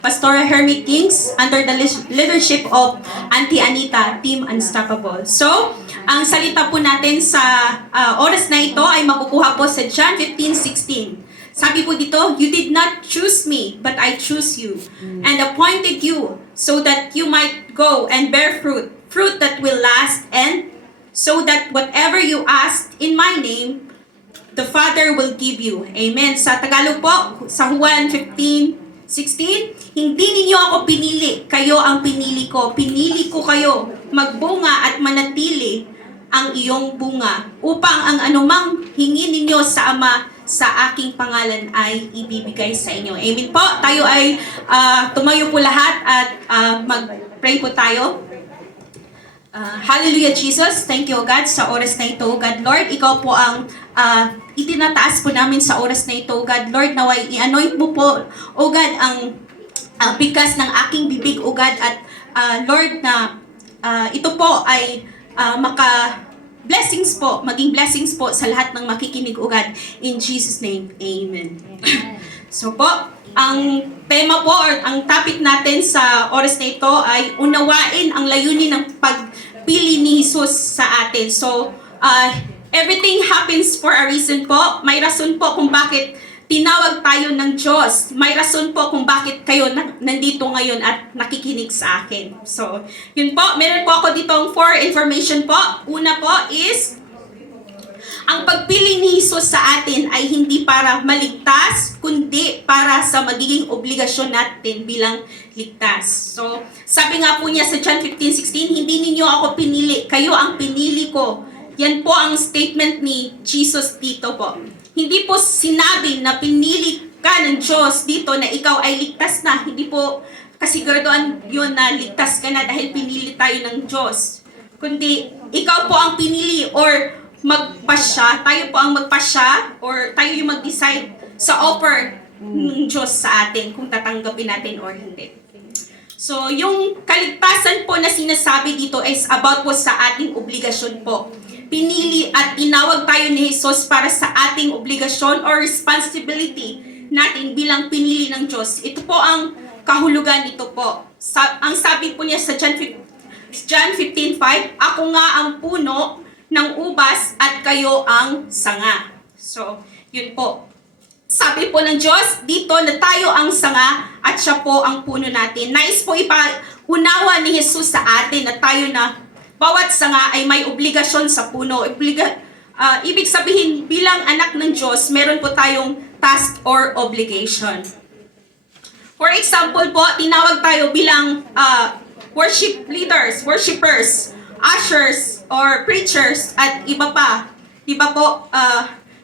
Pastora Hermie Kings under the leadership of Auntie Anita, Team Unstoppable. So, ang salita po natin sa oras na ito ay makukuha po sa John 15:16. Sabi po dito, "You did not choose me, but I choose you, and appointed you so that you might go and bear fruit, fruit that will last, and so that whatever you ask in my name, the Father will give you." Amen. Sa Tagalog po, sa Juan 15:16, "Hindi ninyo ako pinili, kayo ang pinili ko. Pinili ko kayo, magbunga at manatili ang iyong bunga, upang ang anumang hingin ninyo sa Ama sa aking pangalan ay ibibigay sa inyo." Amen po. Tayo ay tumayo po lahat at mag-pray po tayo. Hallelujah, Jesus. Thank you, God, sa oras na ito. God, Lord, ikaw po ang itinataas po namin sa oras na ito. God, Lord, naway i-anoint mo po, O God, ang bigkas ng aking bibig, O God, at Lord, na ito po ay blessings po, maging blessings po sa lahat ng makikinig, O God. In Jesus' name, Amen. So po, ang tema po or ang topic natin sa oras na ito ay unawain ang layunin ng pagpili ni Jesus sa atin. So, everything happens for a reason po. May rason po kung bakit tinawag tayo ng Diyos. May rason po kung bakit kayo nandito ngayon at nakikinig sa akin. So, yun po. Meron po ako ditong 4 information po. Una po is, ang pagpili ni Jesus sa atin ay hindi para maligtas, kundi para sa magiging obligasyon natin bilang ligtas. So, sabi nga po niya sa John 15:16, "Hindi ninyo ako pinili, kayo ang pinili ko." Yan po ang statement ni Jesus dito po. Hindi po sinabi na pinili ka ng Diyos dito na ikaw ay ligtas na. Hindi po kasiguraduhan yun na ligtas ka na dahil pinili tayo ng Diyos. Kundi ikaw po ang pinili or magpasya, tayo po ang magpasya or tayo yung mag-decide sa offer ng Diyos sa atin kung tatanggapin natin or hindi. So, yung kaligtasan po na sinasabi dito is about po sa ating obligasyon po. Pinili at tinawag tayo ni Jesus para sa ating obligasyon or responsibility natin bilang pinili ng Diyos. Ito po ang kahulugan nito po. Ang sabi po niya sa John 15:5, "Ako nga ang puno ng ubas at kayo ang sanga." So, yun po. Sabi po ng Diyos dito na tayo ang sanga at siya po ang puno natin. Nais po ipaunawa ni Jesus sa atin na tayo na bawat sanga ay may obligasyon sa puno. Ibig sabihin, bilang anak ng Diyos, meron po tayong task or obligation. For example po, tinawag tayo bilang worship leaders, worshipers, ushers, or preachers, at iba pa. Diba po,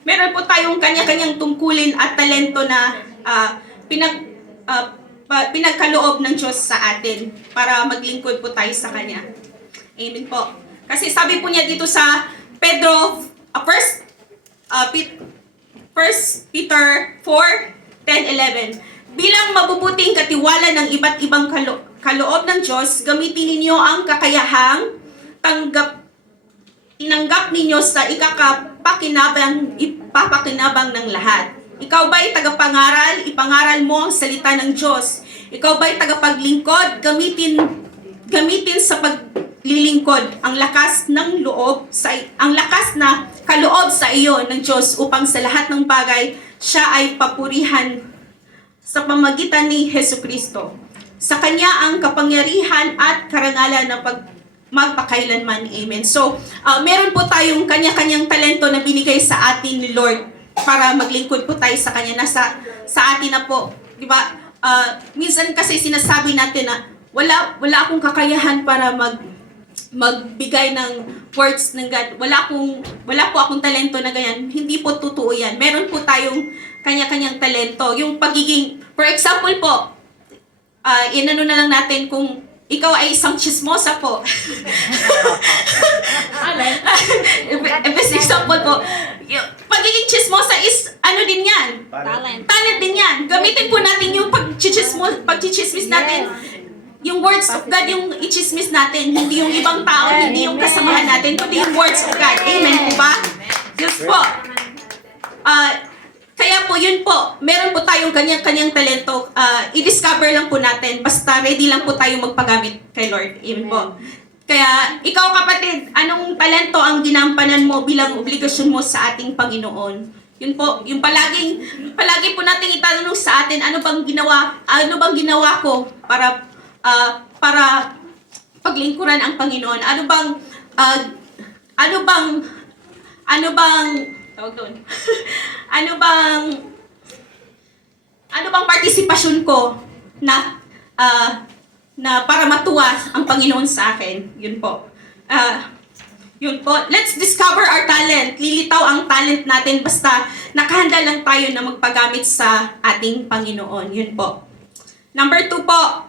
meron po tayong kanya-kanyang tungkulin at talento na pinagkaloob ng Diyos sa atin para maglingkod po tayo sa Kanya. Amen po. Kasi sabi po niya dito sa Pedro, 1 Peter 4:10-11, "Bilang mabubuting katiwala ng iba't ibang kaloob ng Diyos, gamitin ninyo ang kakayahang tinanggap ninyo sa ipapakinabang ng lahat. Ikaw ba'y tagapangaral? Ipangaral mo ang salita ng Diyos. Ikaw ba'y tagapaglingkod? Gamitin sa paglilingkod ang lakas na kaloob sa iyo ng Diyos upang sa lahat ng bagay siya ay papurihan sa pamagitan ni Hesukristo. Sa Kanya ang kapangyarihan at karangalan ng magpakailanman." Amen. So, meron po tayong kanya-kanyang talento na binigay sa atin ni Lord para maglingkod po tayo sa Kanya. Nasa sa atin na po. Diba? Minsan kasi sinasabi natin na wala akong kakayahan para magbigay ng words ng God. Wala po akong talento na ganyan. Hindi po totoo yan. Meron po tayong kanya-kanyang talento. Yung pagiging, for example po, inano na lang natin kung ikaw ay isang chismosa po. Best example po. Pagiging chismosa is, ano din yan? Talent din yan. Gamitin po natin yung pagchichismis natin. Yung words of God, yung ichismis natin. Hindi yung ibang tao, hindi yung kasamahan natin, kundi yung words of God. Amen po ba? Yes po. Kaya po, yun po, meron po tayong kanyang-kanyang talento. I-discover lang po natin. Basta ready lang po tayong magpagamit kay Lord. Amen po. Kaya, ikaw kapatid, anong talento ang ginampanan mo bilang obligasyon mo sa ating Panginoon? Yun po, yung palagi po nating itanong sa atin, ano bang ginawa ko para paglingkuran ang Panginoon? Tawag doon. ano bang partisipasyon ko na para matuwa ang Panginoon sa akin? Yun po. Yun po. Let's discover our talent. Lilitaw ang talent natin basta nakahanda lang tayo na magpagamit sa ating Panginoon. Yun po. Number 2 po.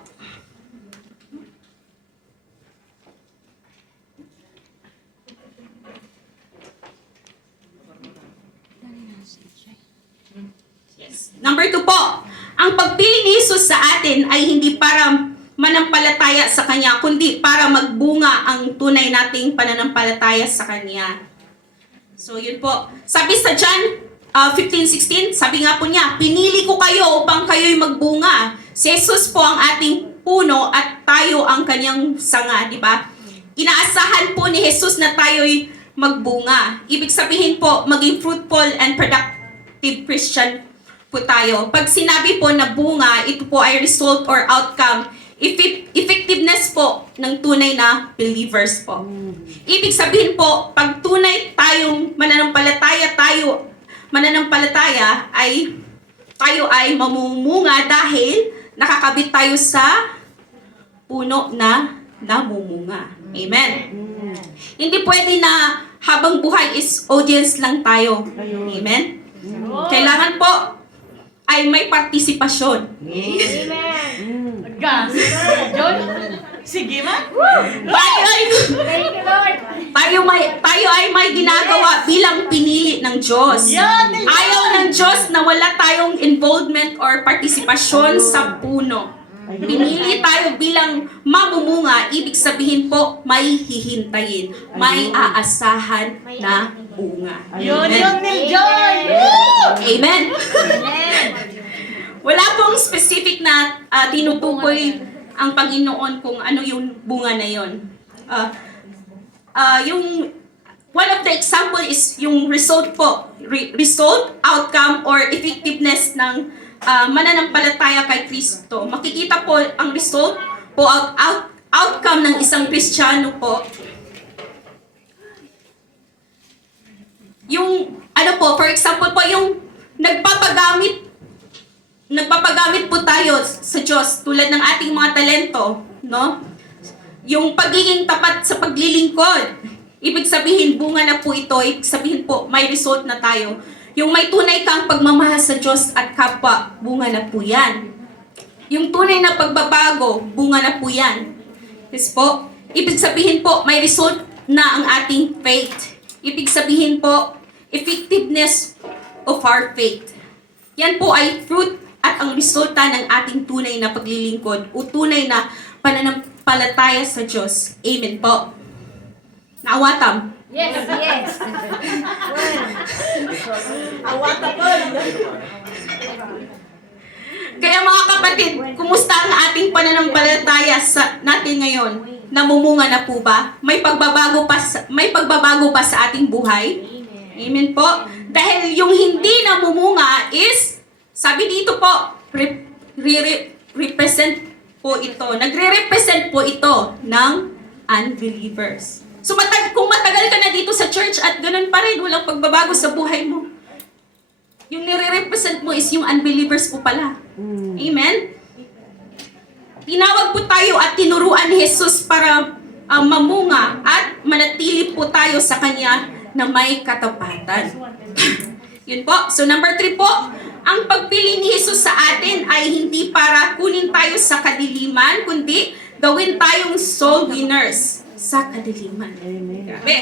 Number 2 po, ang pagpili ni Jesus sa atin ay hindi para manampalataya sa Kanya, kundi para magbunga ang tunay nating pananampalataya sa Kanya. So yun po. Sabi sa John 15:16, sabi nga po niya, pinili ko kayo upang kayo'y magbunga. Si Jesus po ang ating puno at tayo ang Kanyang sanga, di ba? Inaasahan po ni Jesus na tayo'y magbunga. Ibig sabihin po, maging fruitful and productive Christian po tayo. Pag sinabi po na bunga, ito po ay result or outcome, effectiveness po ng tunay na believers po. Ibig sabihin po, pag tunay tayong mananampalataya ay tayo ay mamumunga dahil nakakabit tayo sa puno na namumunga. Amen. Hindi pwede na habang buhay is audience lang tayo. Amen. Kailangan po ay may partisipasyon. Gas. John? Sige man. Tayo ay may ginagawa bilang pinili ng Diyos. Ayaw ng Diyos na wala tayong involvement or partisipasyon sa puno. Pinili tayo bilang mamumunga, ibig sabihin po, may hihintayin, may aasahan na bunga. Yun yung Niljoy! Amen. Wala pong specific na tinutukoy ang Panginoon kung ano yung bunga na yon. One of the example is yung result po. Result, outcome, or effectiveness ng mananampalataya kay Kristo. Makikita po ang result po, outcome ng isang Kristiyano po. Yung, for example po, yung nagpapagamit po tayo sa Diyos tulad ng ating mga talento, no? Yung pagiging tapat sa paglilingkod. Ibig sabihin, bunga na po ito. Ibig sabihin po, may result na tayo. Yung may tunay kang pagmamahal sa Diyos at kapwa, bunga na po yan. Yung tunay na pagbabago, bunga na po yan. Yes po. Ibig sabihin po, may result na ang ating faith. Ibig sabihin po, effectiveness of our faith. Yan po ay fruit at ang resulta ng ating tunay na paglilingkod o tunay na pananampalataya sa Diyos. Amen po. Naawatam. Yes. Kaya mga kapatid, kumusta ang ating pananampalataya natin ngayon? Namumunga na po ba? May pagbabago pa sa ating buhay? Amen po. Dahil yung hindi namumunga is, sabi dito po, represent po ito. Nagre-represent po ito ng unbelievers. So kung matagal ka na dito sa church at ganun pa rin, walang pagbabago sa buhay mo, yung nire-represent mo is yung unbelievers po pala. Amen? Tinawag po tayo at tinuruan ni Jesus para mamunga at manatili po tayo sa Kanya na may katapatan. Yun po. So number 3 po, ang pagpili ni Jesus sa atin ay hindi para kunin tayo sa kadiliman, kundi gawin tayong soul winners sa kadiliman. Grabe.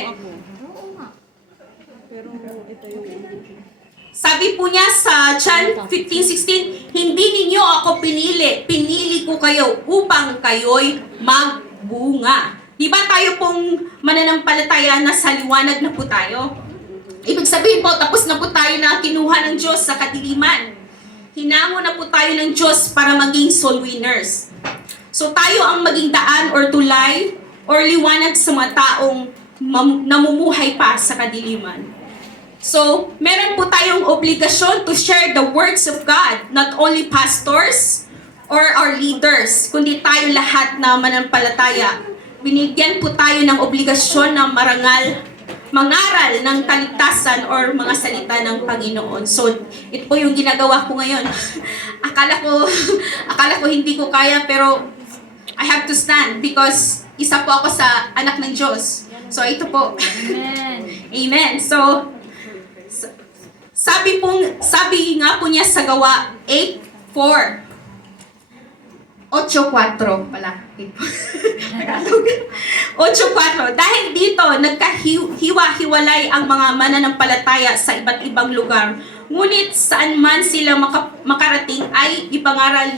Sabi po niya sa John 15:16, hindi ninyo ako pinili ko kayo upang kayo'y magbunga. Di ba tayo pong mananampalataya na sa liwanag na po tayo? Ibig sabihin po, tapos na po tayo na kinuha ng Diyos sa kadiliman. hinango na po tayo ng Diyos para maging soul winners. So tayo ang maging daan or tulay or liwanag sa mga taong namumuhay pa sa kadiliman. So, meron po tayong obligasyon to share the words of God, not only pastors or our leaders, kundi tayo lahat na manampalataya. Binigyan po tayo ng obligasyon na mangaral ng kaligtasan or mga salita ng Panginoon. So, ito po yung ginagawa ko ngayon. akala ko hindi ko kaya, pero I have to stand because isa po ako sa anak ng Diyos. So, ito po. Amen. Amen. So, sabi nga po niya sa Gawa 8:4. 8:4 pala. 8:4. Dahil dito, nagkahiwa-hiwalay ang mga mananampalataya sa iba't ibang lugar. Ngunit saan man sila makarating ay ipangaral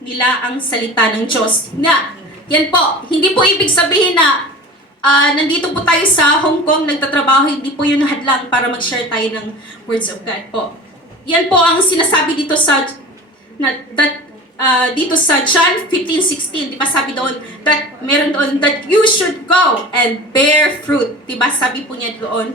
nila ang salita ng Diyos. Yan po, hindi po ibig sabihin na nandito po tayo sa Hong Kong, nagtatrabaho, hindi po yun hadlang para mag-share tayo ng words of God po. Yan po ang sinasabi dito sa John 15:16, di ba sabi doon, meron doon, that you should go and bear fruit. Di ba sabi po niya doon?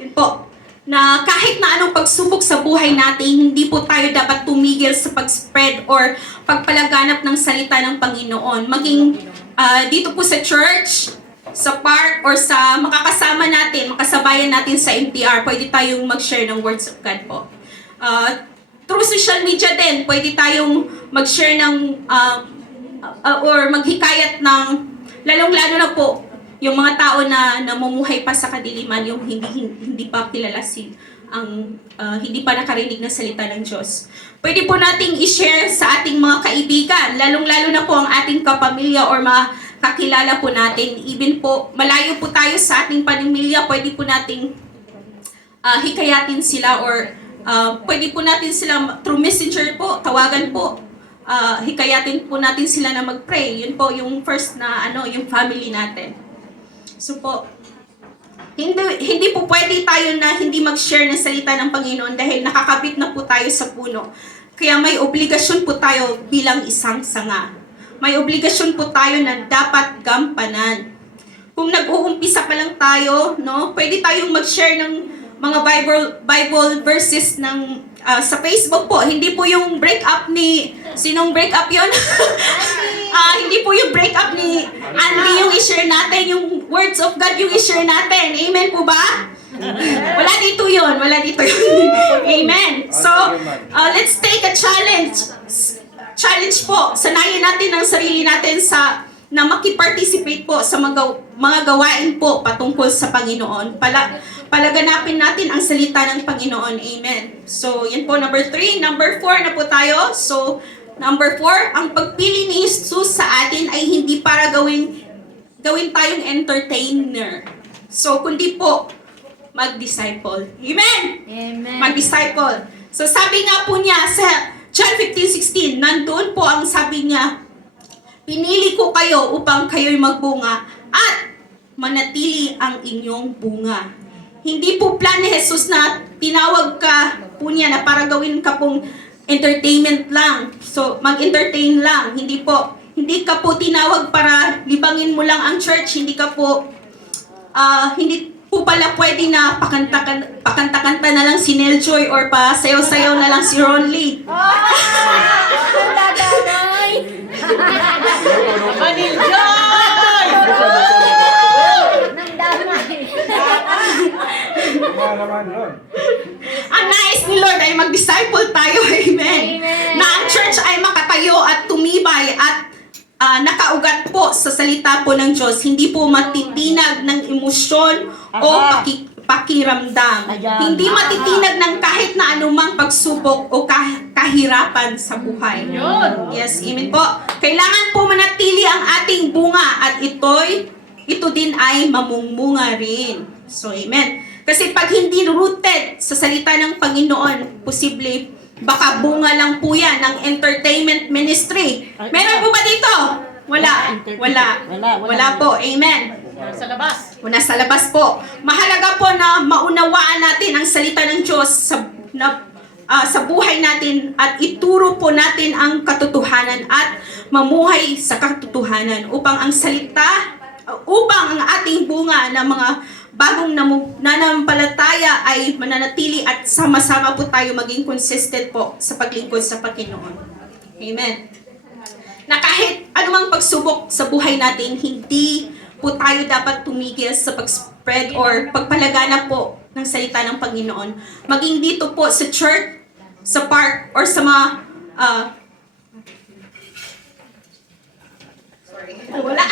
Yun po, na kahit na anong pagsubok sa buhay natin, hindi po tayo dapat tumigil sa pag-spread or pagpalaganap ng salita ng Panginoon. Maging dito po sa church, sa park, or sa makakasama natin, makasabayan natin sa MTR, pwede tayong mag-share ng words of God po. Through social media din, pwede tayong mag-share ng or maghikayat ng, lalong-lalo na po, yung mga tao na namumuhay pa sa kadiliman, yung hindi pa kilala hindi pa nakarinig ng salita ng Diyos. Pwede po nating i-share sa ating mga kaibigan, lalong-lalo na po ang ating kapamilya or mga kakilala po natin. Even po, malayo po tayo sa ating pamilya, pwede po nating hikayatin sila or pwede po natin sila through messenger po, tawagan po. Hikayatin po natin sila na mag-pray. Yun po yung first na yung family natin. So po, hindi po pwede tayo na hindi mag-share ng salita ng Panginoon dahil nakakabit na po tayo sa puno. Kaya may obligasyon po tayo bilang isang sanga. May obligasyon po tayo na dapat gampanan. Kung nag-uumpisa pa lang tayo, pwede tayong mag-share ng mga Bible verses ng sa Facebook po. Hindi po yung break-up ni... Sinong break-up yun? Hindi po yung break-up ni Andy yung i-share natin. Yung words of God yung i-share natin. Amen po ba? Wala dito yun. Amen. So, let's take a challenge. Challenge po. Sanayin natin ang sarili natin na makiparticipate po sa mga gawain po patungkol sa Panginoon. Palaganapin natin ang salita ng Panginoon. Amen. So, yan po, number 3. Number 4 na po tayo. So, number 4, ang pagpili ni Jesus sa atin ay hindi para gawin tayong entertainer. So, kundi po, mag-disciple. Amen? Amen. Mag-disciple. So, sabi nga po niya sa John 15:16, nandun po ang sabi niya, pinili ko kayo upang kayo'y magbunga at manatili ang inyong bunga. Hindi po plan ni Jesus na tinawag ka po niya na para gawin ka pong entertainment lang. So, mag-entertain lang. Hindi ka po tinawag para libangin mo lang ang church. Hindi po pala pwede na pakanta-kanta na lang si Neljoy or pa sayaw-sayaw na lang si Ron Lee. Ang nais ni Lord ay mag-disciple tayo, amen. Na ang church ay makatayo at tumibay at nakaugat po sa salita po ng Diyos. Hindi po matitinag ng emosyon o pakiramdam. Hindi matitinag ng kahit na anumang pagsubok o kahirapan sa buhay. Yes, amen po. Kailangan po manatili ang ating bunga at ito din ay mamunga rin. So, amen. Kasi pag hindi rooted sa salita ng Panginoon, posible baka bunga lang po yan ng entertainment ministry. Meron po ba dito? Wala po. Amen. Sa labas. Nasa labas po. Mahalaga po na maunawaan natin ang salita ng Diyos sa buhay natin at ituro po natin ang katotohanan at mamuhay sa katotohanan upang ang ating bunga ng mga bagong nananampalataya ay mananatili at sama-sama po tayo maging consistent po sa paglingkod sa Panginoon. Amen. Na kahit anumang pagsubok sa buhay natin, hindi po tayo dapat tumigil sa pag-spread or pagpalagana po ng salita ng Panginoon. Maging dito po sa church, sa park, or sa mga wala.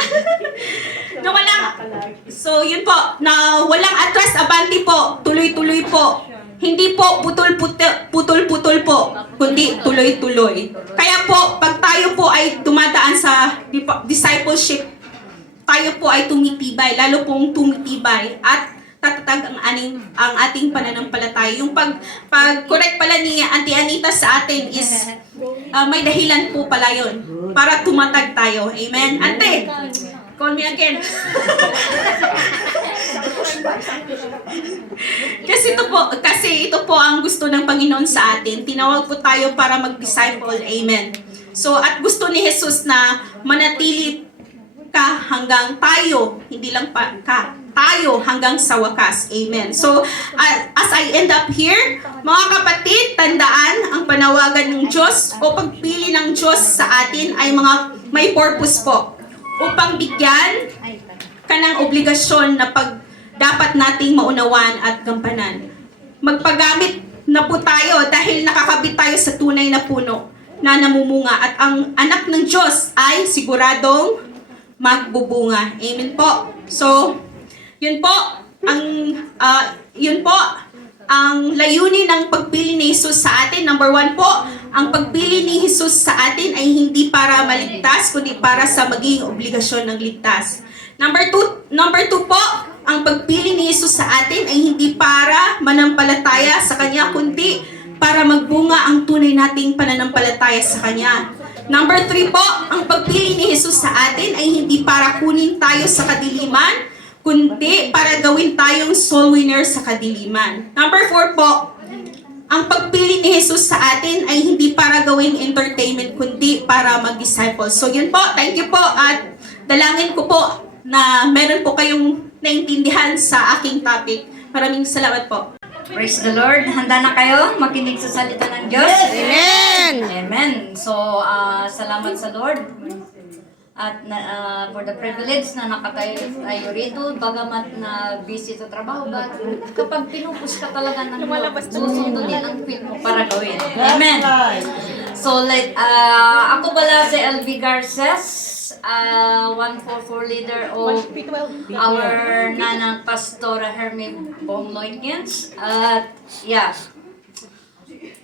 na walang, so yun po, na walang atras abante po, tuloy-tuloy po. Hindi po putol-putol po, kundi tuloy-tuloy. Kaya po, pag tayo po ay dumadaan sa discipleship, tayo po ay tumitibay, lalo pong tumitibay at tatatag ang ating pananampalataya. Yung pag-correct pala ni Auntie Anita sa atin is may dahilan po pala yun para tumatag tayo. Amen? Ante, call me again. Kasi ito po ang gusto ng Panginoon sa atin. Tinawag po tayo para mag-disciple. Amen. So, at gusto ni Jesus na manatili ka hanggang tayo, hindi lang tayo hanggang sa wakas. Amen. So, as I end up here, mga kapatid, tandaan ang panawagan ng Diyos o pagpili ng Diyos sa atin ay may purpose po. Upang bigyan ka ng obligasyon na dapat nating maunawan at gampanan. Magpagamit na po tayo dahil nakakabit tayo sa tunay na puno na namumunga at ang anak ng Diyos ay siguradong magbubunga. Amen po. So, yun po ang layunin ng pagpili ni Jesus sa atin. Number 1 po, ang pagpili ni Jesus sa atin ay hindi para maligtas, kundi para sa maging obligasyon ng ligtas. Number 2 po, ang pagpili ni Jesus sa atin ay hindi para manampalataya sa Kanya, kundi para magbunga ang tunay nating pananampalataya sa Kanya. Number 3 po, ang pagpili ni Jesus sa atin ay hindi para kunin tayo sa kadiliman, kundi para gawin tayong soul winner sa kadiliman. Number 4 po, ang pagpili ni Jesus sa atin ay hindi para gawing entertainment, kundi para mag-disciple. So yun po, thank you po at dalangin ko po na meron po kayong naintindihan sa aking topic. Maraming salamat po. Praise the Lord. Handa na kayo makinig sa salita ng Diyos? Amen! Amen. So, salamat sa Lord. At for the privilege na nakatayo rito, bagamat na busy sa trabaho, but kapag pinupus ka talaga ng Lord, susundin ang feel mo para gawin. Amen. So, ako pala si LV Garces, 144 leader of our nanang Pastora Hermie Bomloikens. At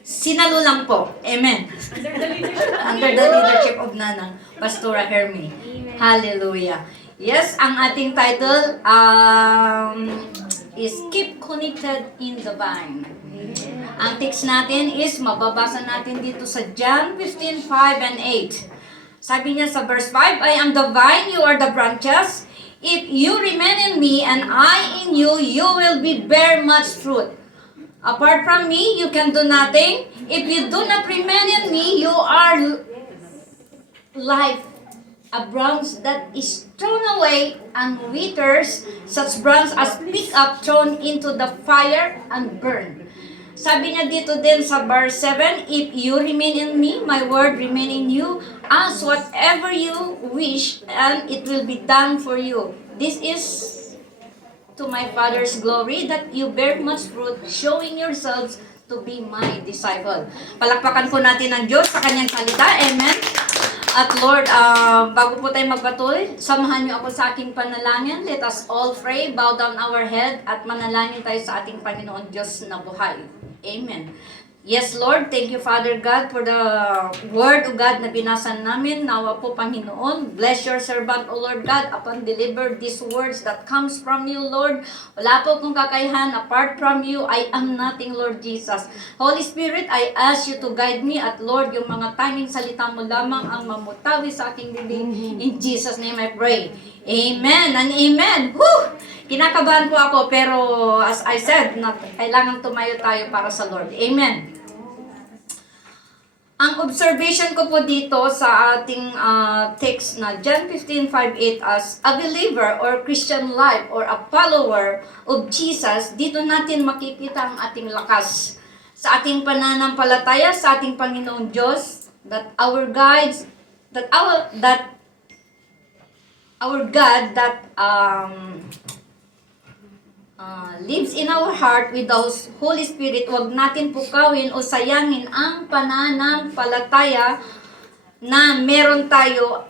sinalo lang po. Amen. Under the leadership of nanang Pastora Hermie. Hallelujah. Yes, ang ating title is Keep Connected in the Vine. Ang text natin is mababasa natin dito sa John 15:5 and 8. Sabi niya sa verse 5, I am the vine, you are the branches. If you remain in me and I in you, you will bear much fruit. Apart from me, you can do nothing. If you do not remain in me, you are like a branch that is thrown away and withers, such branch as pick up thrown into the fire and burned. Sabi niya dito din sa verse 7, if you remain in me, my word remain in you, ask whatever you wish, and it will be done for you. This is to my Father's glory, that you bear much fruit, showing yourselves to be my disciple. Palakpakan po natin ang Diyos sa kanyang salita. Amen. At Lord, bago po tayo magpatuloy, samahan niyo ako sa aking panalangin. Let us all pray, bow down our head, at manalangin tayo sa ating Panginoon Diyos na buhay. Amen. Yes, Lord. Thank you, Father God, for the word, O God, na binasa namin. Nawa po, Panginoon. Bless your servant, O Lord God, upon deliver these words that comes from you, Lord. Wala po kong kakayahan. Apart from you, I am nothing, Lord Jesus. Holy Spirit, I ask you to guide me at Lord, yung mga tanging salita mo lamang ang mamutawi sa aking bibig. In Jesus' name I pray. Amen and amen. Woo! Kinakabahan po ako, pero as I said, kailangan tumayo tayo para sa Lord. Amen. Ang observation ko po dito sa ating text na John 15:5-8 as a believer or Christian life or a follower of Jesus, dito natin makikita ang ating lakas sa ating pananampalataya sa ating Panginoong Diyos, that our guides, that our God that lives in our heart with the Holy Spirit. Huwag natin pukawin o sayangin ang pananampalataya na meron tayo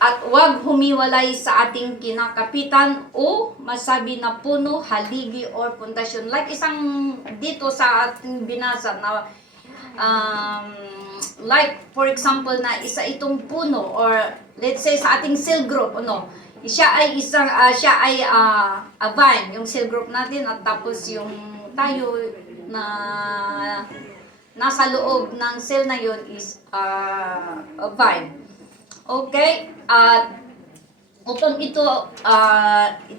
at huwag humiwalay sa ating kinakapitan o masabi na puno, haligi, or pundasyon. Like isang dito sa ating binasa na like for example na isa itong puno or let's say sa ating cell group, siya ay a vine, yung cell group natin, at tapos yung tayo na nasa loob ng cell na yun is a vine. Okay? At upang ito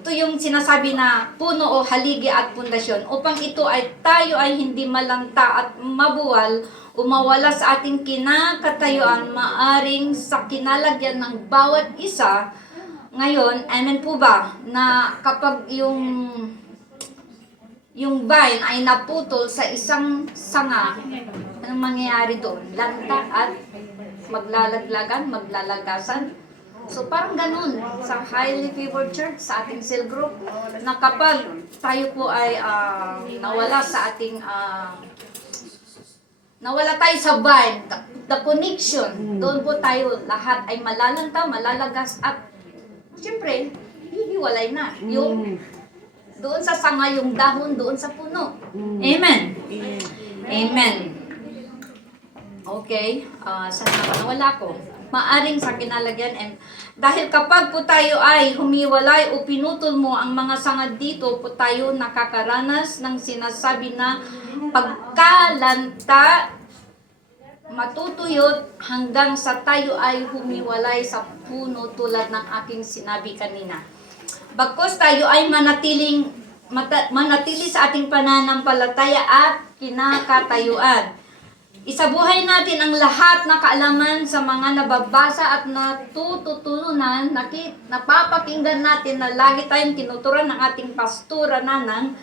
yung sinasabi na puno o haligi at pundasyon, upang ito ay tayo ay hindi malanta at mabuwal o mawala sa ating kinakatayuan, maaring sa kinalagyan ng bawat isa. Ngayon, amen po ba, na kapag yung vine ay naputol sa isang sanga, anong mangyayari doon? Lanta at maglalaglagan, maglalagasan. So parang ganun sa Highly Favored Church, sa ating cell group, na kapag tayo po ay nawala sa ating nawala tayo sa vine, the connection, doon po tayo lahat ay malalanta, malalagas, at siyempre, hihiwalay na. Yung doon sa sanga, yung dahon doon sa puno. Amen. Amen. Okay. Saan na ba? Nawala ko. Maaring sa kinalagyan. And dahil kapag po tayo ay humiwalay o pinutol mo ang mga sanga dito, po tayo nakakaranas ng sinasabi na pagkalanta, matutuyot hanggang sa tayo ay humiwalay sa puno tulad ng aking sinabi kanina. Bagkus tayo ay manatili sa ating pananampalataya at kinakatayuan. Isabuhay natin ang lahat na kaalaman sa mga nababasa at natututunan, napapakinggan natin na lagi tayong tinuturan ng ating pastora Nanang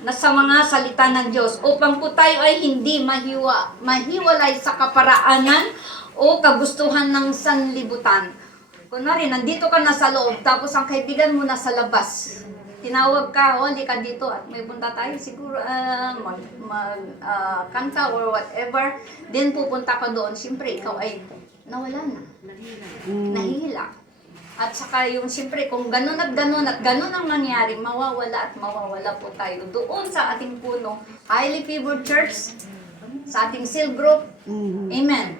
na sa mga salita ng Diyos upang po tayo ay hindi mahiwalay sa kaparaanan o kagustuhan ng sanlibutan. Kunwari, nandito ka na sa loob, tapos ang kaibigan mo nasa labas. Tinawag ka, hindi ka dito at may punta tayo, siguro kanta or whatever. Then pupunta ka doon, siyempre ikaw ay nawala na. Nahihila. At saka yung siyempre kung ganun at ganun ang nangyari, mawawala po tayo doon sa ating puno, Highly Favored Church, sa ating cell group. Amen.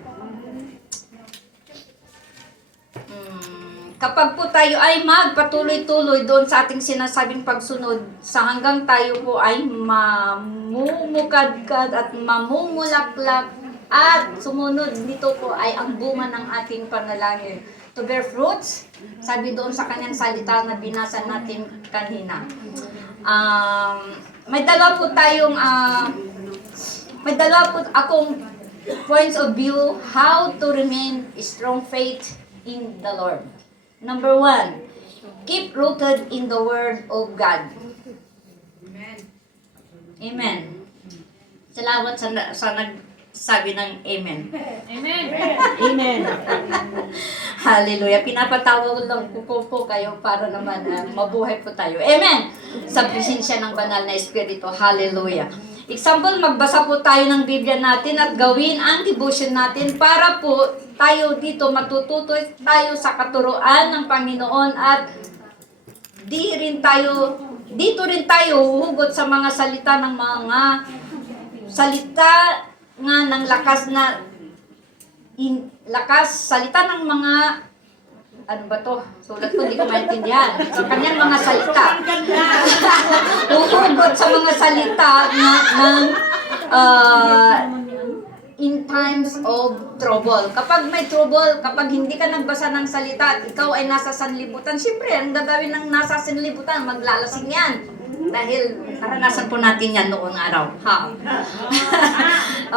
Kapag po tayo ay magpatuloy-tuloy doon sa ating sinasabing pagsunod, sa hanggang tayo po ay mamumukadkad at mamumulaklak at sumunod dito po ay ang bunga ng ating panalangin. To bear fruits, sabi doon sa kanyang salita na binasa natin kanina. May dalawa po akong points of view how to remain strong faith in the Lord. Number 1, keep rooted in the Word of God. Amen. Salamat sa nagsabi ng Amen. Amen. Hallelujah. Pinapatawag lang po kayo para naman mabuhay po tayo. Amen. Sa presensya ng banal na Espiritu. Hallelujah. Example, magbasa po tayo ng Biblia natin at gawin ang devotion natin para po tayo dito matututo tayo sa katuruan ng Panginoon at dito rin tayo huhugot sa mga salita nga ng lakas na lakas salita ng mga ano ba to? Sulat ko, hindi ko maintindihan. Sa kanyang mga salita. Huhugot sa mga salita ng in times of trouble. Kapag may trouble, kapag hindi ka nagbasa ng salita at ikaw ay nasa sanlibutan, siyempre, ang gagawin ng nasa sanlibutan, maglalasing yan. Dahil naranasan po natin yan noong araw. Ha?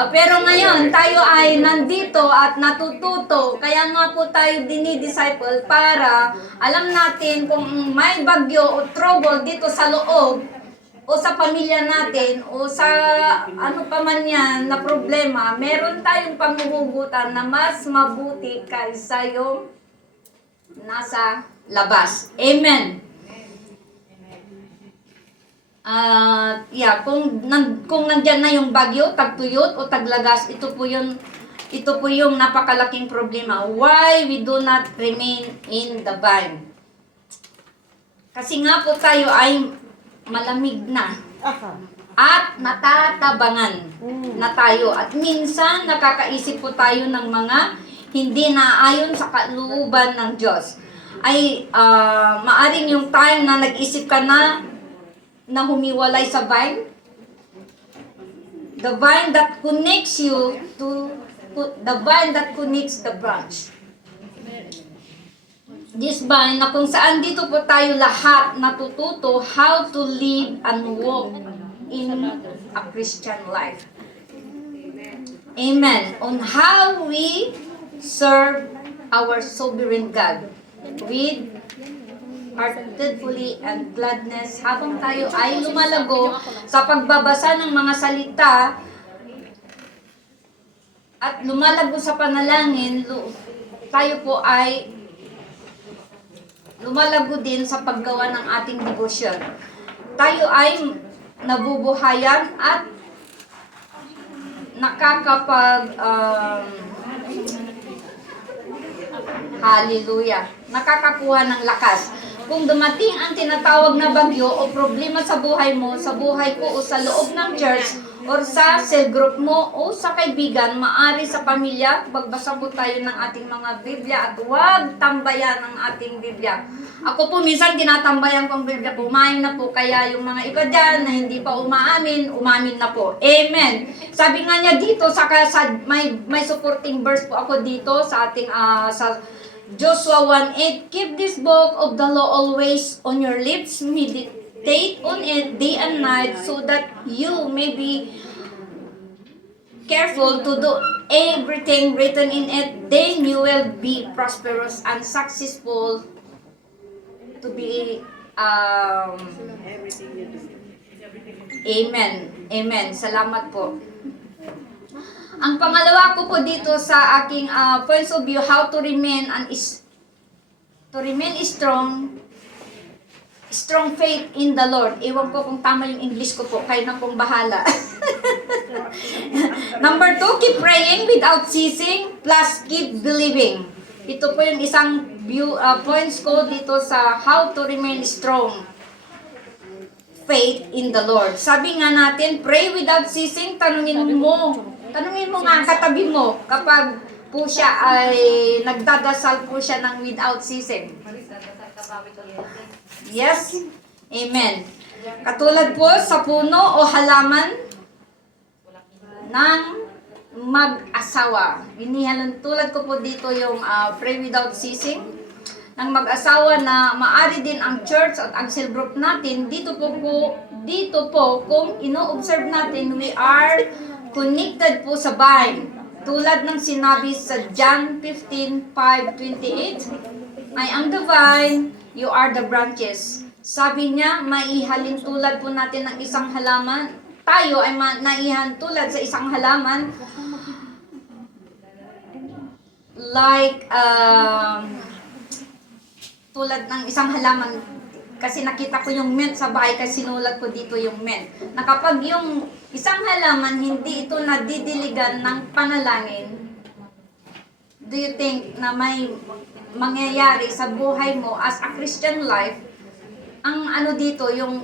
Pero ngayon, tayo ay nandito at natututo. Kaya nga po tayo dinidisciple para alam natin kung may bagyo o trouble dito sa loob o sa pamilya natin o sa ano pa man yan na problema, meron tayong panghuhugutan na mas mabuti kaysa yung nasa labas. Amen. Kung nandyan na yung bagyo, tagtuyot o taglagas, ito po yung napakalaking problema. Why we do not remain in the vine? Kasi nga po tayo ay malamig na at natatabangan na tayo. At minsan nakakaisip po tayo ng mga hindi naayon sa kalooban ng Diyos. Ay maaring yung time na nag-isip ka na humiwalay sa vine. The vine that connects you to the vine that connects the branch. This vine na kung saan dito po tayo lahat natututo how to live and walk in a Christian life. Amen. On how we serve our sovereign God with heartedly and gladness habang tayo ay lumalago sa pagbabasa ng mga salita at lumalago sa panalangin, tayo po ay lumalago din sa paggawa ng ating devotion. Tayo ay nabubuhayan at hallelujah, nakakakuha ng lakas. Kung dumating ang tinatawag na bagyo o problema sa buhay mo, sa buhay ko o sa loob ng church, or sa cell group mo o sa kaibigan, maari sa pamilya, magbasa po tayo ng ating mga Biblia at huwag tambayan ang ating Biblia. Ako po minsan tinatambayan ko ang Biblia, pumain na po, kaya yung mga iba dyan na hindi pa umamin na po. Amen. Sabi nga niya dito, may supporting verse po ako dito sa ating sa Joshua 1:8, keep this book of the law always on your lips, meditate on it day and night, so that you may be careful to do everything written in it. Then you will be prosperous and successful to be Amen. Amen. Salamat po. Ang pangalawa ko po dito sa aking points of view, how to remain strong faith in the Lord. Ewan ko kung tama yung English ko po, kayo na pong bahala. Number 2, keep praying without ceasing, plus keep believing. Ito po yung isang points ko dito sa how to remain strong faith in the Lord. Sabi nga natin, pray without ceasing. Tanungin mo nga ang katabi mo kapag po siya ay nagdadasal po siya ng without ceasing. Yes? Amen. Katulad po sa puno o halaman ng mag-asawa. Tulad ko po dito yung pray without ceasing ng mag-asawa na maari din ang church at ang cell group natin. Dito po kung ino-observe natin, we are connected po sa vine. Tulad ng sinabi sa John 15:5-28, I am the vine, you are the branches. Sabi niya, maihalin tulad po natin ng isang halaman. Tayo ay naihan tulad sa isang halaman. Like, tulad ng isang halaman. Kasi nakita ko yung ment sa bahay kasi sinulat ko dito yung ment. Na kapag yung isang halaman, hindi ito nadidiligan ng panalangin, do you think na may mangyayari sa buhay mo as a Christian life, ang ano dito, yung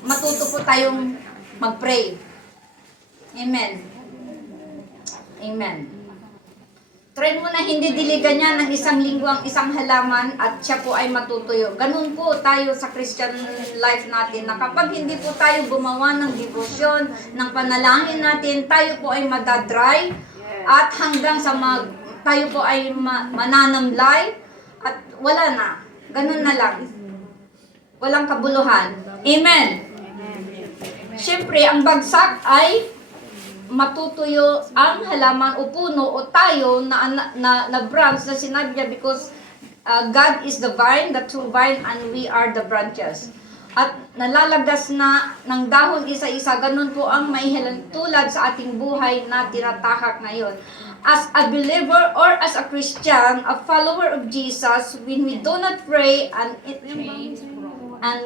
matuto po tayong mag-pray. Amen. Amen. Try mo na hindi diligan niya ng isang linggo ang isang halaman at siya po ay matutuyo. Ganun po tayo sa Christian life natin na kapag hindi po tayo gumawa ng devotion, ng panalangin natin, tayo po ay madadry at hanggang sa tayo po ay mananamlay at wala na. Ganun na lang. Walang kabuluhan. Amen. Siyempre, ang bagsak ay matutuyo ang halaman o puno o tayo na branch na sinabi niya because God is the vine, the true vine, and we are the branches. At nalalagas na ng dahon isa-isa, ganun po ang may tulad sa ating buhay na tinatahak ngayon. As a believer or as a Christian, a follower of Jesus, when we do not pray and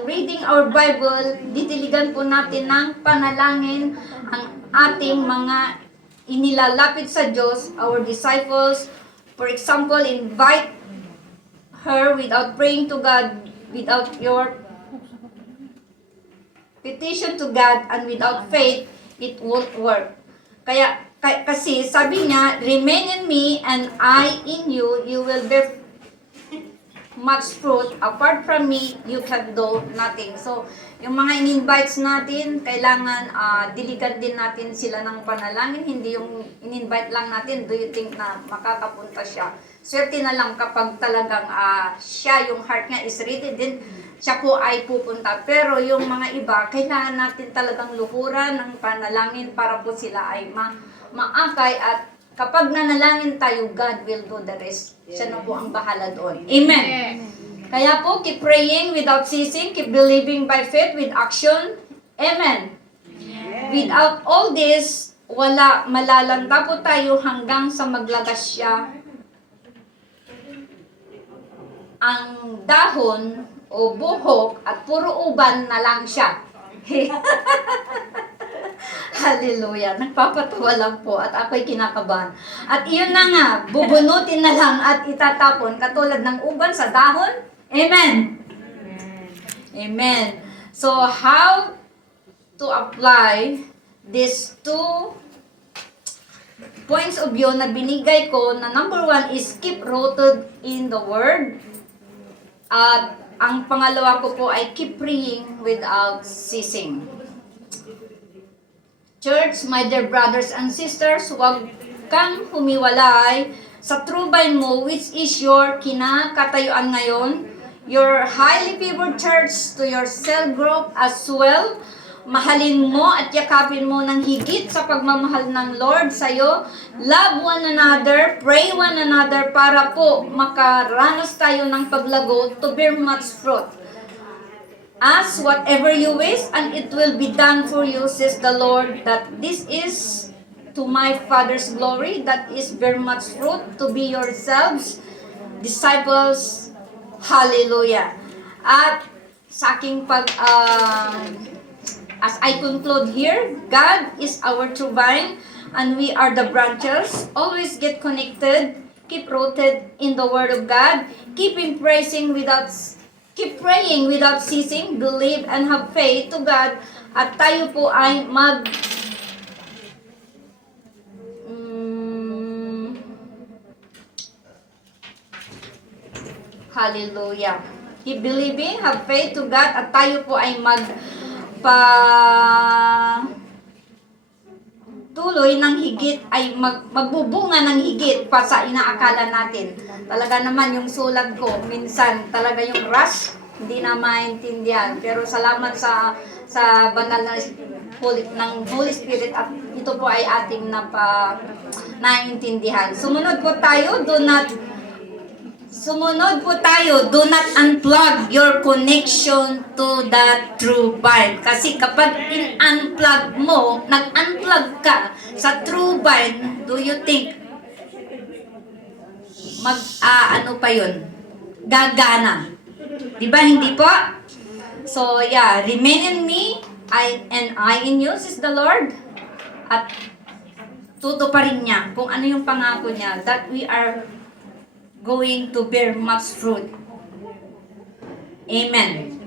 reading our Bible, ditiligan po natin ng panalangin ang ating mga inilalapit sa Diyos, our disciples. For example, invite her without praying to God, without your petition to God, and without faith, it won't work. Kasi sabi niya, remain in me and I in you, you will bear much fruit. Apart from me, you can do nothing. So, yung mga in-invites natin, kailangan diligan din natin sila ng panalangin. Hindi yung in-invite lang natin, do you think na makakapunta siya? Swerte na lang kapag talagang siya, yung heart niya is ready din, siya po ay pupunta. Pero yung mga iba, kailangan natin talagang luhuran ng panalangin para po sila ay maakay at kapag nanalangin tayo, God will do the rest. Siya na po ang bahala doon. Amen. Kaya po, keep praying without ceasing, keep believing by faith with action. Amen. Without all this, malalanta po tayo hanggang sa maglagas siya ang dahon o buhok at puro uban na lang siya. Hallelujah. Nagpapatawa lang po at ako'y kinakabahan. At iyon na nga, bubunutin na lang at itatapon katulad ng uban sa dahon. Amen. Amen. So, how to apply these two points of view na binigay ko na number 1 is keep rooted in the Word. At ang pangalawa ko po ay keep praying without ceasing. Church, my dear brothers and sisters, huwag kang humiwalay sa true vine mo, which is your kinakatayuan ngayon, your highly favored church, to your cell group as well. Mahalin mo at yakapin mo ng higit sa pagmamahal ng Lord sa'yo. Love one another, pray one another para po makaranas tayo ng paglago to bear much fruit. Ask whatever you wish, and it will be done for you, says the Lord, that this is to my Father's glory, that is bear much fruit, to be yourselves disciples. Hallelujah. At sa aking as I conclude here, God is our true vine, and we are the branches. Always get connected, keep rooted in the Word of God, keep praying without ceasing, believe and have faith to God, at tayo po ay hallelujah. Keep believing, have faith to God, at tayo po ay tuloy ng higit, ay magbubunga ng higit pa sa inaakala natin. Talaga naman yung sulat ko, minsan talaga yung rush, hindi na maintindihan. Pero salamat sa banal na ng Holy Spirit, at ito po ay ating naintindihan. Sumunod po tayo, do not unplug your connection to the true vine. Kasi kapag in-unplug mo, nag-unplug ka sa true vine, do you think ano pa yun? Gagana. Diba? Hindi po? So, yeah, remain in me, and I in you, says the Lord. At tutuparin niya kung ano yung pangako niya, that we are going to bear much fruit. Amen.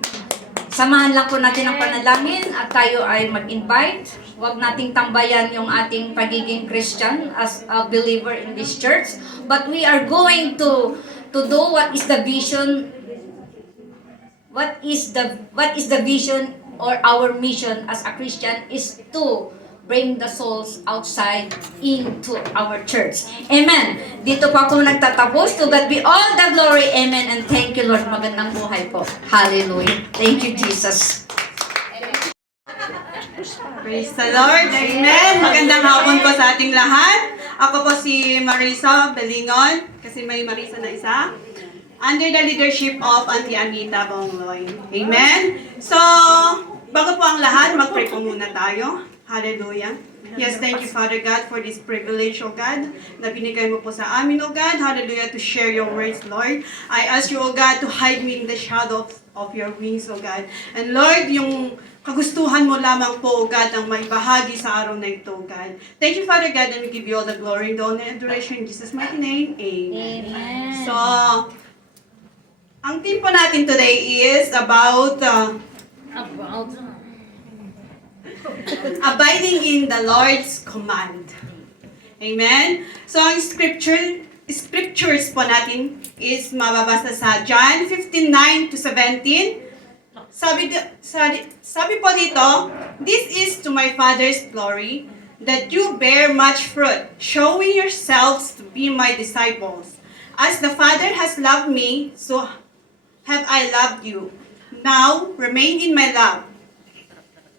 Samahan lang po natin ang panalangin at tayo ay mag-invite Huwag nating tambayan yung ating pagiging Christian as a believer in this church. But we are going to do what is the vision, what is the vision or our mission as a Christian is to bring the souls outside into our church. Amen. Dito po ako nagtatapos. To God be all the glory. Amen. And thank you, Lord. Magandang buhay po. Hallelujah. Thank you, Jesus. Praise the Lord. Amen. Magandang hapon po sa ating lahat. Ako po si Marisa Belingon, kasi may Marisa na isa, under the leadership of Auntie Anita Bongloy. Amen. So, bago po ang lahat, mag-pray po muna tayo. Hallelujah. Yes, thank you, Father God, for this privilege, O God, na binigay mo po sa amin, O God. Hallelujah, to share your words, Lord. I ask you, O God, to hide me in the shadow of your wings, O God. And Lord, yung kagustuhan mo lamang po, O God, ang may bahagi sa araw na ito, O God. Thank you, Father God, and we give you all the glory, the honor, and adoration in Jesus' mighty name. Amen. Amen. So, ang theme po natin today is about abiding in the Lord's command. Amen? So, ang scriptures po natin is mababasa sa John 15:9 to 17. Sabi po dito, "This is to my Father's glory, that you bear much fruit, showing yourselves to be my disciples. As the Father has loved me, so have I loved you. Now, remain in my love.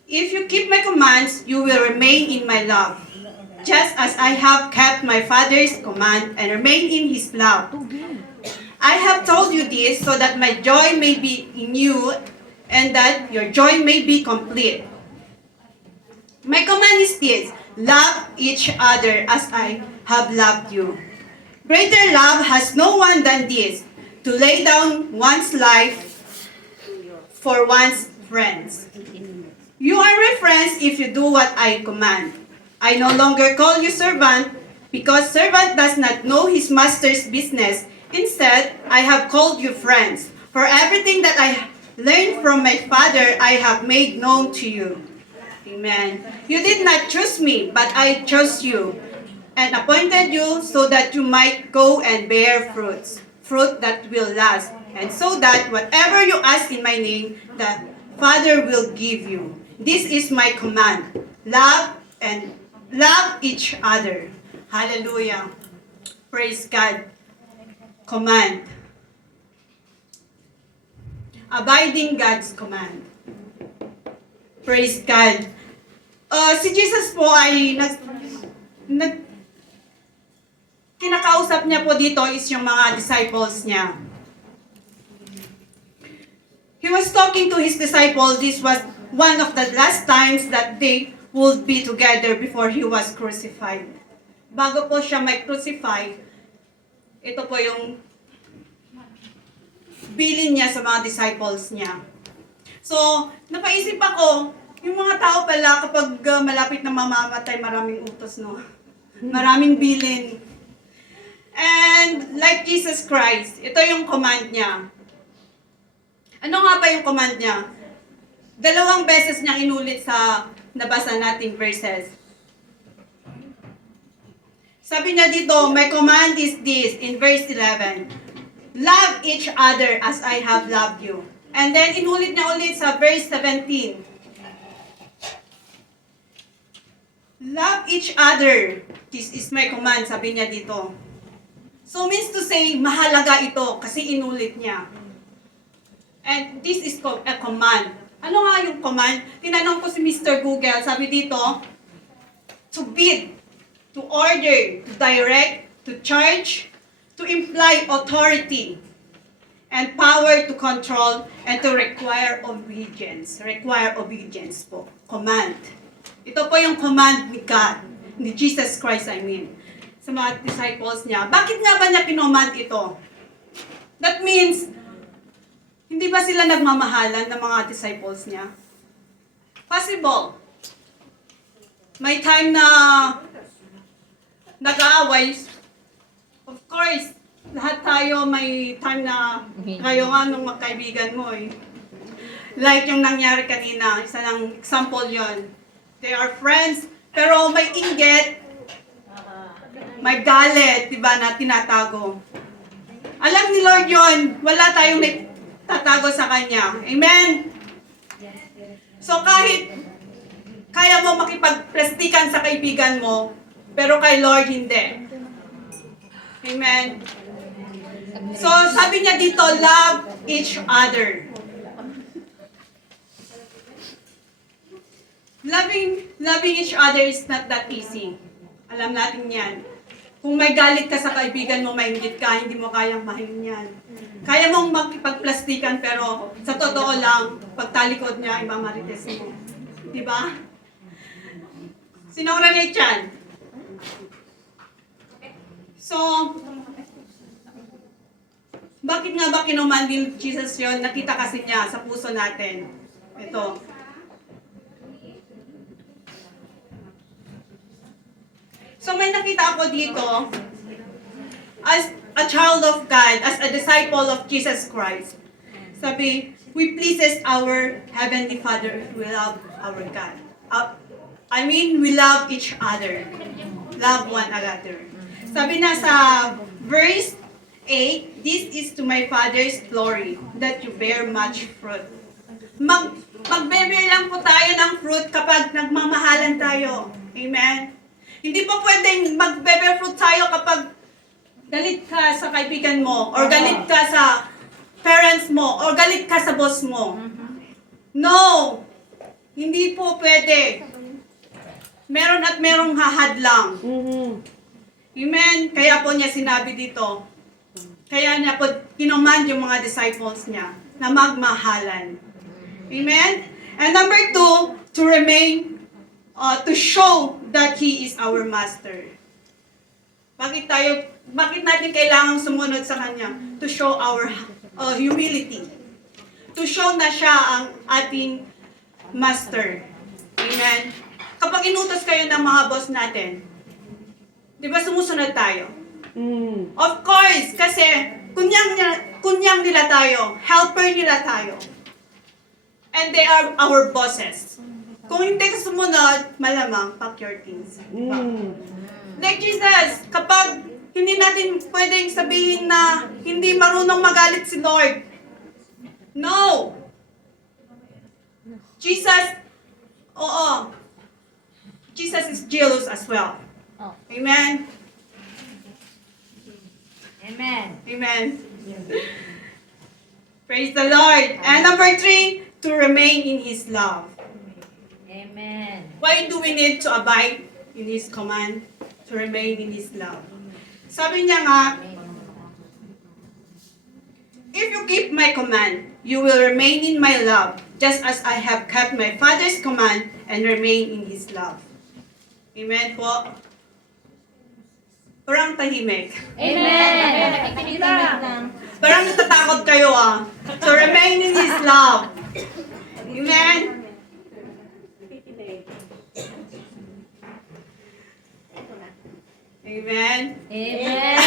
If you keep my commands, you will remain in my love, just as I have kept my Father's command and remain in his love. I have told you this so that my joy may be in you and that your joy may be complete. My command is this: love each other as I have loved you. Greater love has no one than this, to lay down one's life for one's friends. You are my friends if you do what I command. I no longer call you servant, because servant does not know his master's business. Instead, I have called you friends. For everything that I learned from my Father, I have made known to you." Amen. "You did not choose me, but I chose you and appointed you so that you might go and bear fruit that will last, and so that whatever you ask in my name, the Father will give you. This is my command: love each other." Hallelujah. Praise God. Command. Abiding God's command. Praise God. Si Jesus po ay kinakausap niya po dito is yung mga disciples niya. He was talking to his disciples. This was one of the last times that they would be together before he was crucified. Bago po siya may crucify, ito po yung bilin niya sa mga disciples niya. So, napaisip ako, yung mga tao pala kapag malapit na mamamatay, maraming utos, no? Maraming bilin. And like Jesus Christ, ito yung command niya. Ano nga ba yung command niya? 2 beses niyang inulit sa nabasa nating verses. Sabi niya dito, "My command is this," in verse 11. "Love each other as I have loved you." And then inulit niya ulit sa verse 17. "Love each other. This is my command," sabi niya dito. So means to say, mahalaga ito kasi inulit niya. And this is a command. Ano nga yung command? Tinanong ko si Mr. Google, sabi dito, to bid, to order, to direct, to charge, to imply authority, and power to control, and to require obedience. Require obedience po. Command. Ito po yung command ni God, ni Jesus Christ, I mean, sa mga disciples niya. Bakit nga ba niya kinommand ito? That means, hindi ba sila nagmamahalan ng mga disciples niya? Possible. May time na nag-aaway. Of course, lahat tayo may time na kayo nga nung magkaibigan mo eh. Like yung nangyari kanina, isa lang example yon. They are friends, pero may inggit, may galit, di ba, na tinatago. Alam ni Lord yon, wala tayong tatago sa Kanya. Amen? So kahit kaya mo makipagplastikan sa kaibigan mo, pero kay Lord hindi. Amen? So sabi niya dito, love each other. Loving each other is not that easy. Alam natin yan. Kung may galit ka sa kaibigan mo, mainggit ka, hindi mo kayang mahalin yan. Kaya mong makipagplastikan, pero sa totoo lang, pagtalikod niya, imamarites mo. Di ba? Sino relate yan? So, bakit nga ba kinuman din Jesus yon? Nakita kasi niya sa puso natin. Ito. So may nakita ako dito, as a child of God, as a disciple of Jesus Christ. Sabi, we pleases our Heavenly Father if we love our God. We love each other. Love one another. Sabi na sa verse 8, this is to my Father's glory, that you bear much fruit. Magbebear lang po tayo ng fruit kapag nagmamahalan tayo. Amen? Hindi po pwedeng mag-bear fruit tayo kapag galit ka sa kaibigan mo, or galit ka sa parents mo, or galit ka sa boss mo. No! Hindi po pwede. Meron at merong hahadlang. Amen? Kaya po niya sinabi dito, kaya niya po kinommand yung mga disciples niya na magmahalan. Amen? And number 2, to remain to show that He is our Master. Bakit natin kailangang sumunod sa Kanya? To show our humility. To show na siya ang ating Master. Amen? Kapag inutos kayo ng mga boss natin, di ba sumusunod tayo? Of course, kasi kunyang nila tayo, helper nila tayo. And they are our bosses. Kung hindi ka sumunod, malamang, pack your things. Like Jesus, kapag hindi natin pwedeng sabihin na hindi marunong magalit si Lord. No! Jesus is jealous as well. Amen? Amen. Amen. Praise the Lord. And number 3, to remain in His love. Amen. Why do we need to abide in His command? To remain in His love. Sabi niya nga, if you keep my command, you will remain in my love, just as I have kept my Father's command and remain in His love. Amen po? Parang tahimik. Amen. Nakikinig lang. Parang natatakot kayo To remain in His love. Amen? Amen? Amen.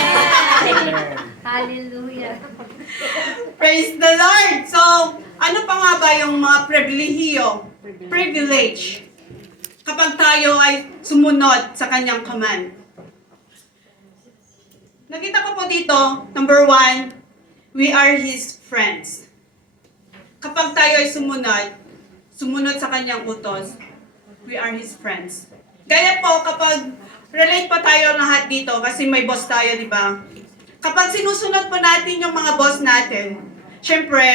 Hallelujah. Praise the Lord! So, ano pa nga ba yung mga privilege, kapag tayo ay sumunod sa Kanyang command? Nakita ko po dito, number 1, we are His friends. Kapag tayo ay sumunod sa Kanyang utos, we are His friends. Gaya po, kapag relate pa tayo lahat dito, kasi may boss tayo, di ba? Kapag sinusunod po natin yung mga boss natin, syempre,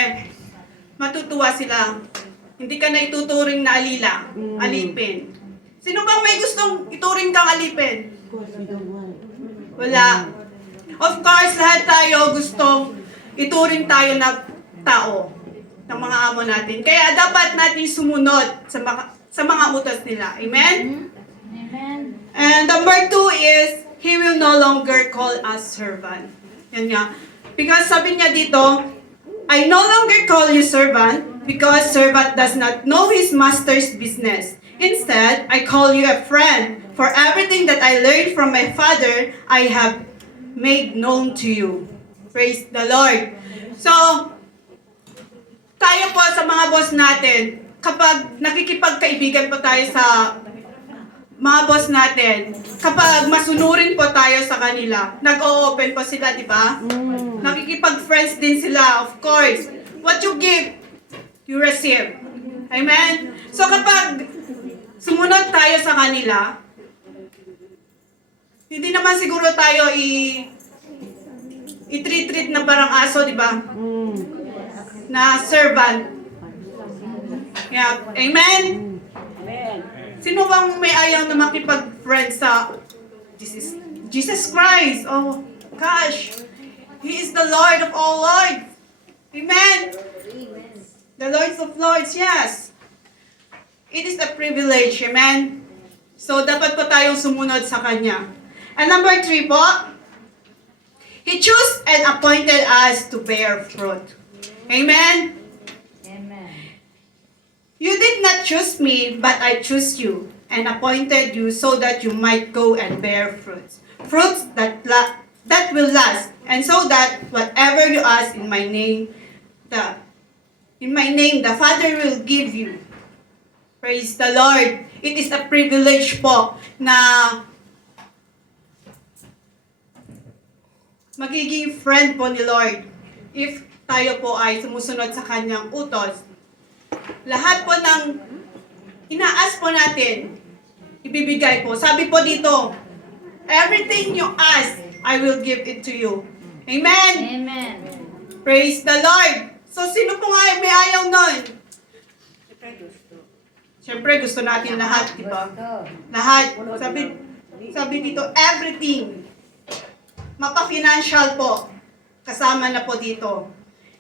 matutuwa sila. Hindi ka na ituturing na alipin. Sino bang may gustong ituring kang alipin? Wala. Of course, lahat tayo gustong ituring tayo na tao ng mga amo natin. Kaya dapat natin sumunod sa mga utos nila. Amen? Amen. And number 2 is, He will no longer call us servant. Yan nga. Because sabi niya dito, I no longer call you servant, because servant does not know his master's business. Instead, I call you a friend, for everything that I learned from my Father, I have made known to you. Praise the Lord. So, tayo po sa mga boss natin, kapag nakikipagkaibigan po tayo sa mga boss natin, kapag masunurin po tayo sa kanila, nag-o-open po sila, di ba? Nakikipag-friends din sila, of course. What you give, you receive. Amen? So kapag sumunod tayo sa kanila, hindi naman siguro tayo i-treat na parang aso, di ba? Na servant. Yeah. Amen? Sino bang may ayaw na makipag-friend sa Jesus Christ? Oh, gosh. He is the Lord of all lords. Amen? The Lords of Lords, yes. It is a privilege, amen? So, dapat po tayong sumunod sa Kanya. And number 3 po, He chose and appointed us to bear fruit. Amen? You did not choose me, but I chose you and appointed you so that you might go and bear fruits. Fruits that will last, and so that whatever you ask in my name, the Father will give you. Praise the Lord. It is a privilege po na magiging friend po ni Lord if tayo po ay sumusunod sa Kanyang utos. Lahat po ng inaas po natin, ibibigay po. Sabi po dito, everything you ask, I will give it to you. Amen? Amen. Praise the Lord. So, sino po nga may ayaw nun? Siyempre, gusto natin lahat, di ba? Lahat. Sabi dito, everything. Mapa-financial po. Kasama na po dito.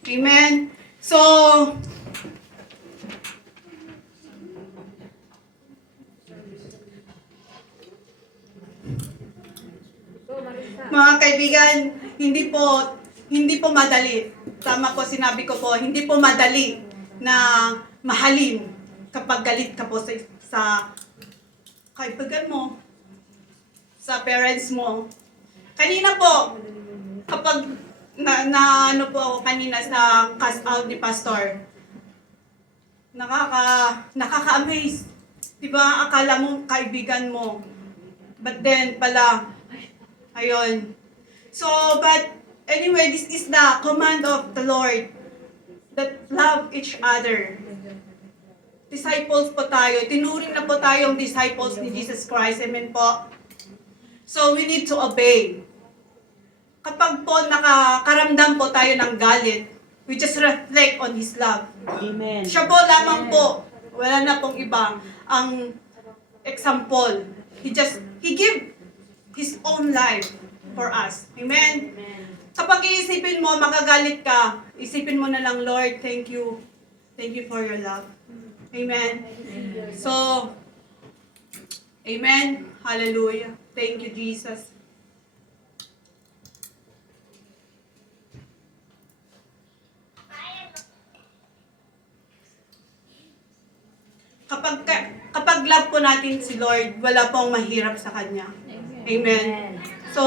Amen? So, mga kaibigan, hindi po madali. Tama po sinabi ko po, hindi po madali na mahalin kapag galit ka po sa kaibigan mo, sa parents mo. Kanina po, kapag ano po ako kanina sa cast out ni Pastor, nakaka-amaze. Diba, akala mo kaibigan mo. But then pala, ayun. So, but anyway, this is the command of the Lord that love each other. Disciples po tayo. Tinuring na po tayong disciples ni Jesus Christ. Amen po. So, we need to obey. Kapag po nakakaramdam po tayo ng galit, we just reflect on His love. Amen. Siya po lamang po. Wala na pong iba. Ang example. He gave His own life for us. Amen? Kapag iisipin mo, makagalit ka, isipin mo na lang, Lord, thank you. Thank you for your love. Amen? So, amen? Hallelujah. Thank you, Jesus. Kapag love po natin si Lord, wala pong mahirap sa Kanya. Amen. So,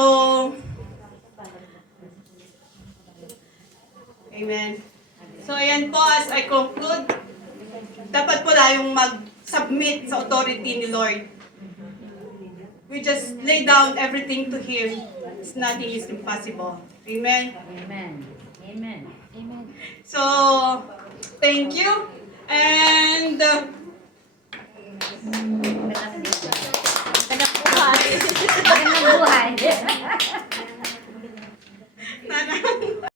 amen. So, ayan po, as I conclude, dapat po tayong mag-submit sa authority ni Lord. We just lay down everything to Him. Nothing is impossible. Amen. Amen. Amen. So, thank you.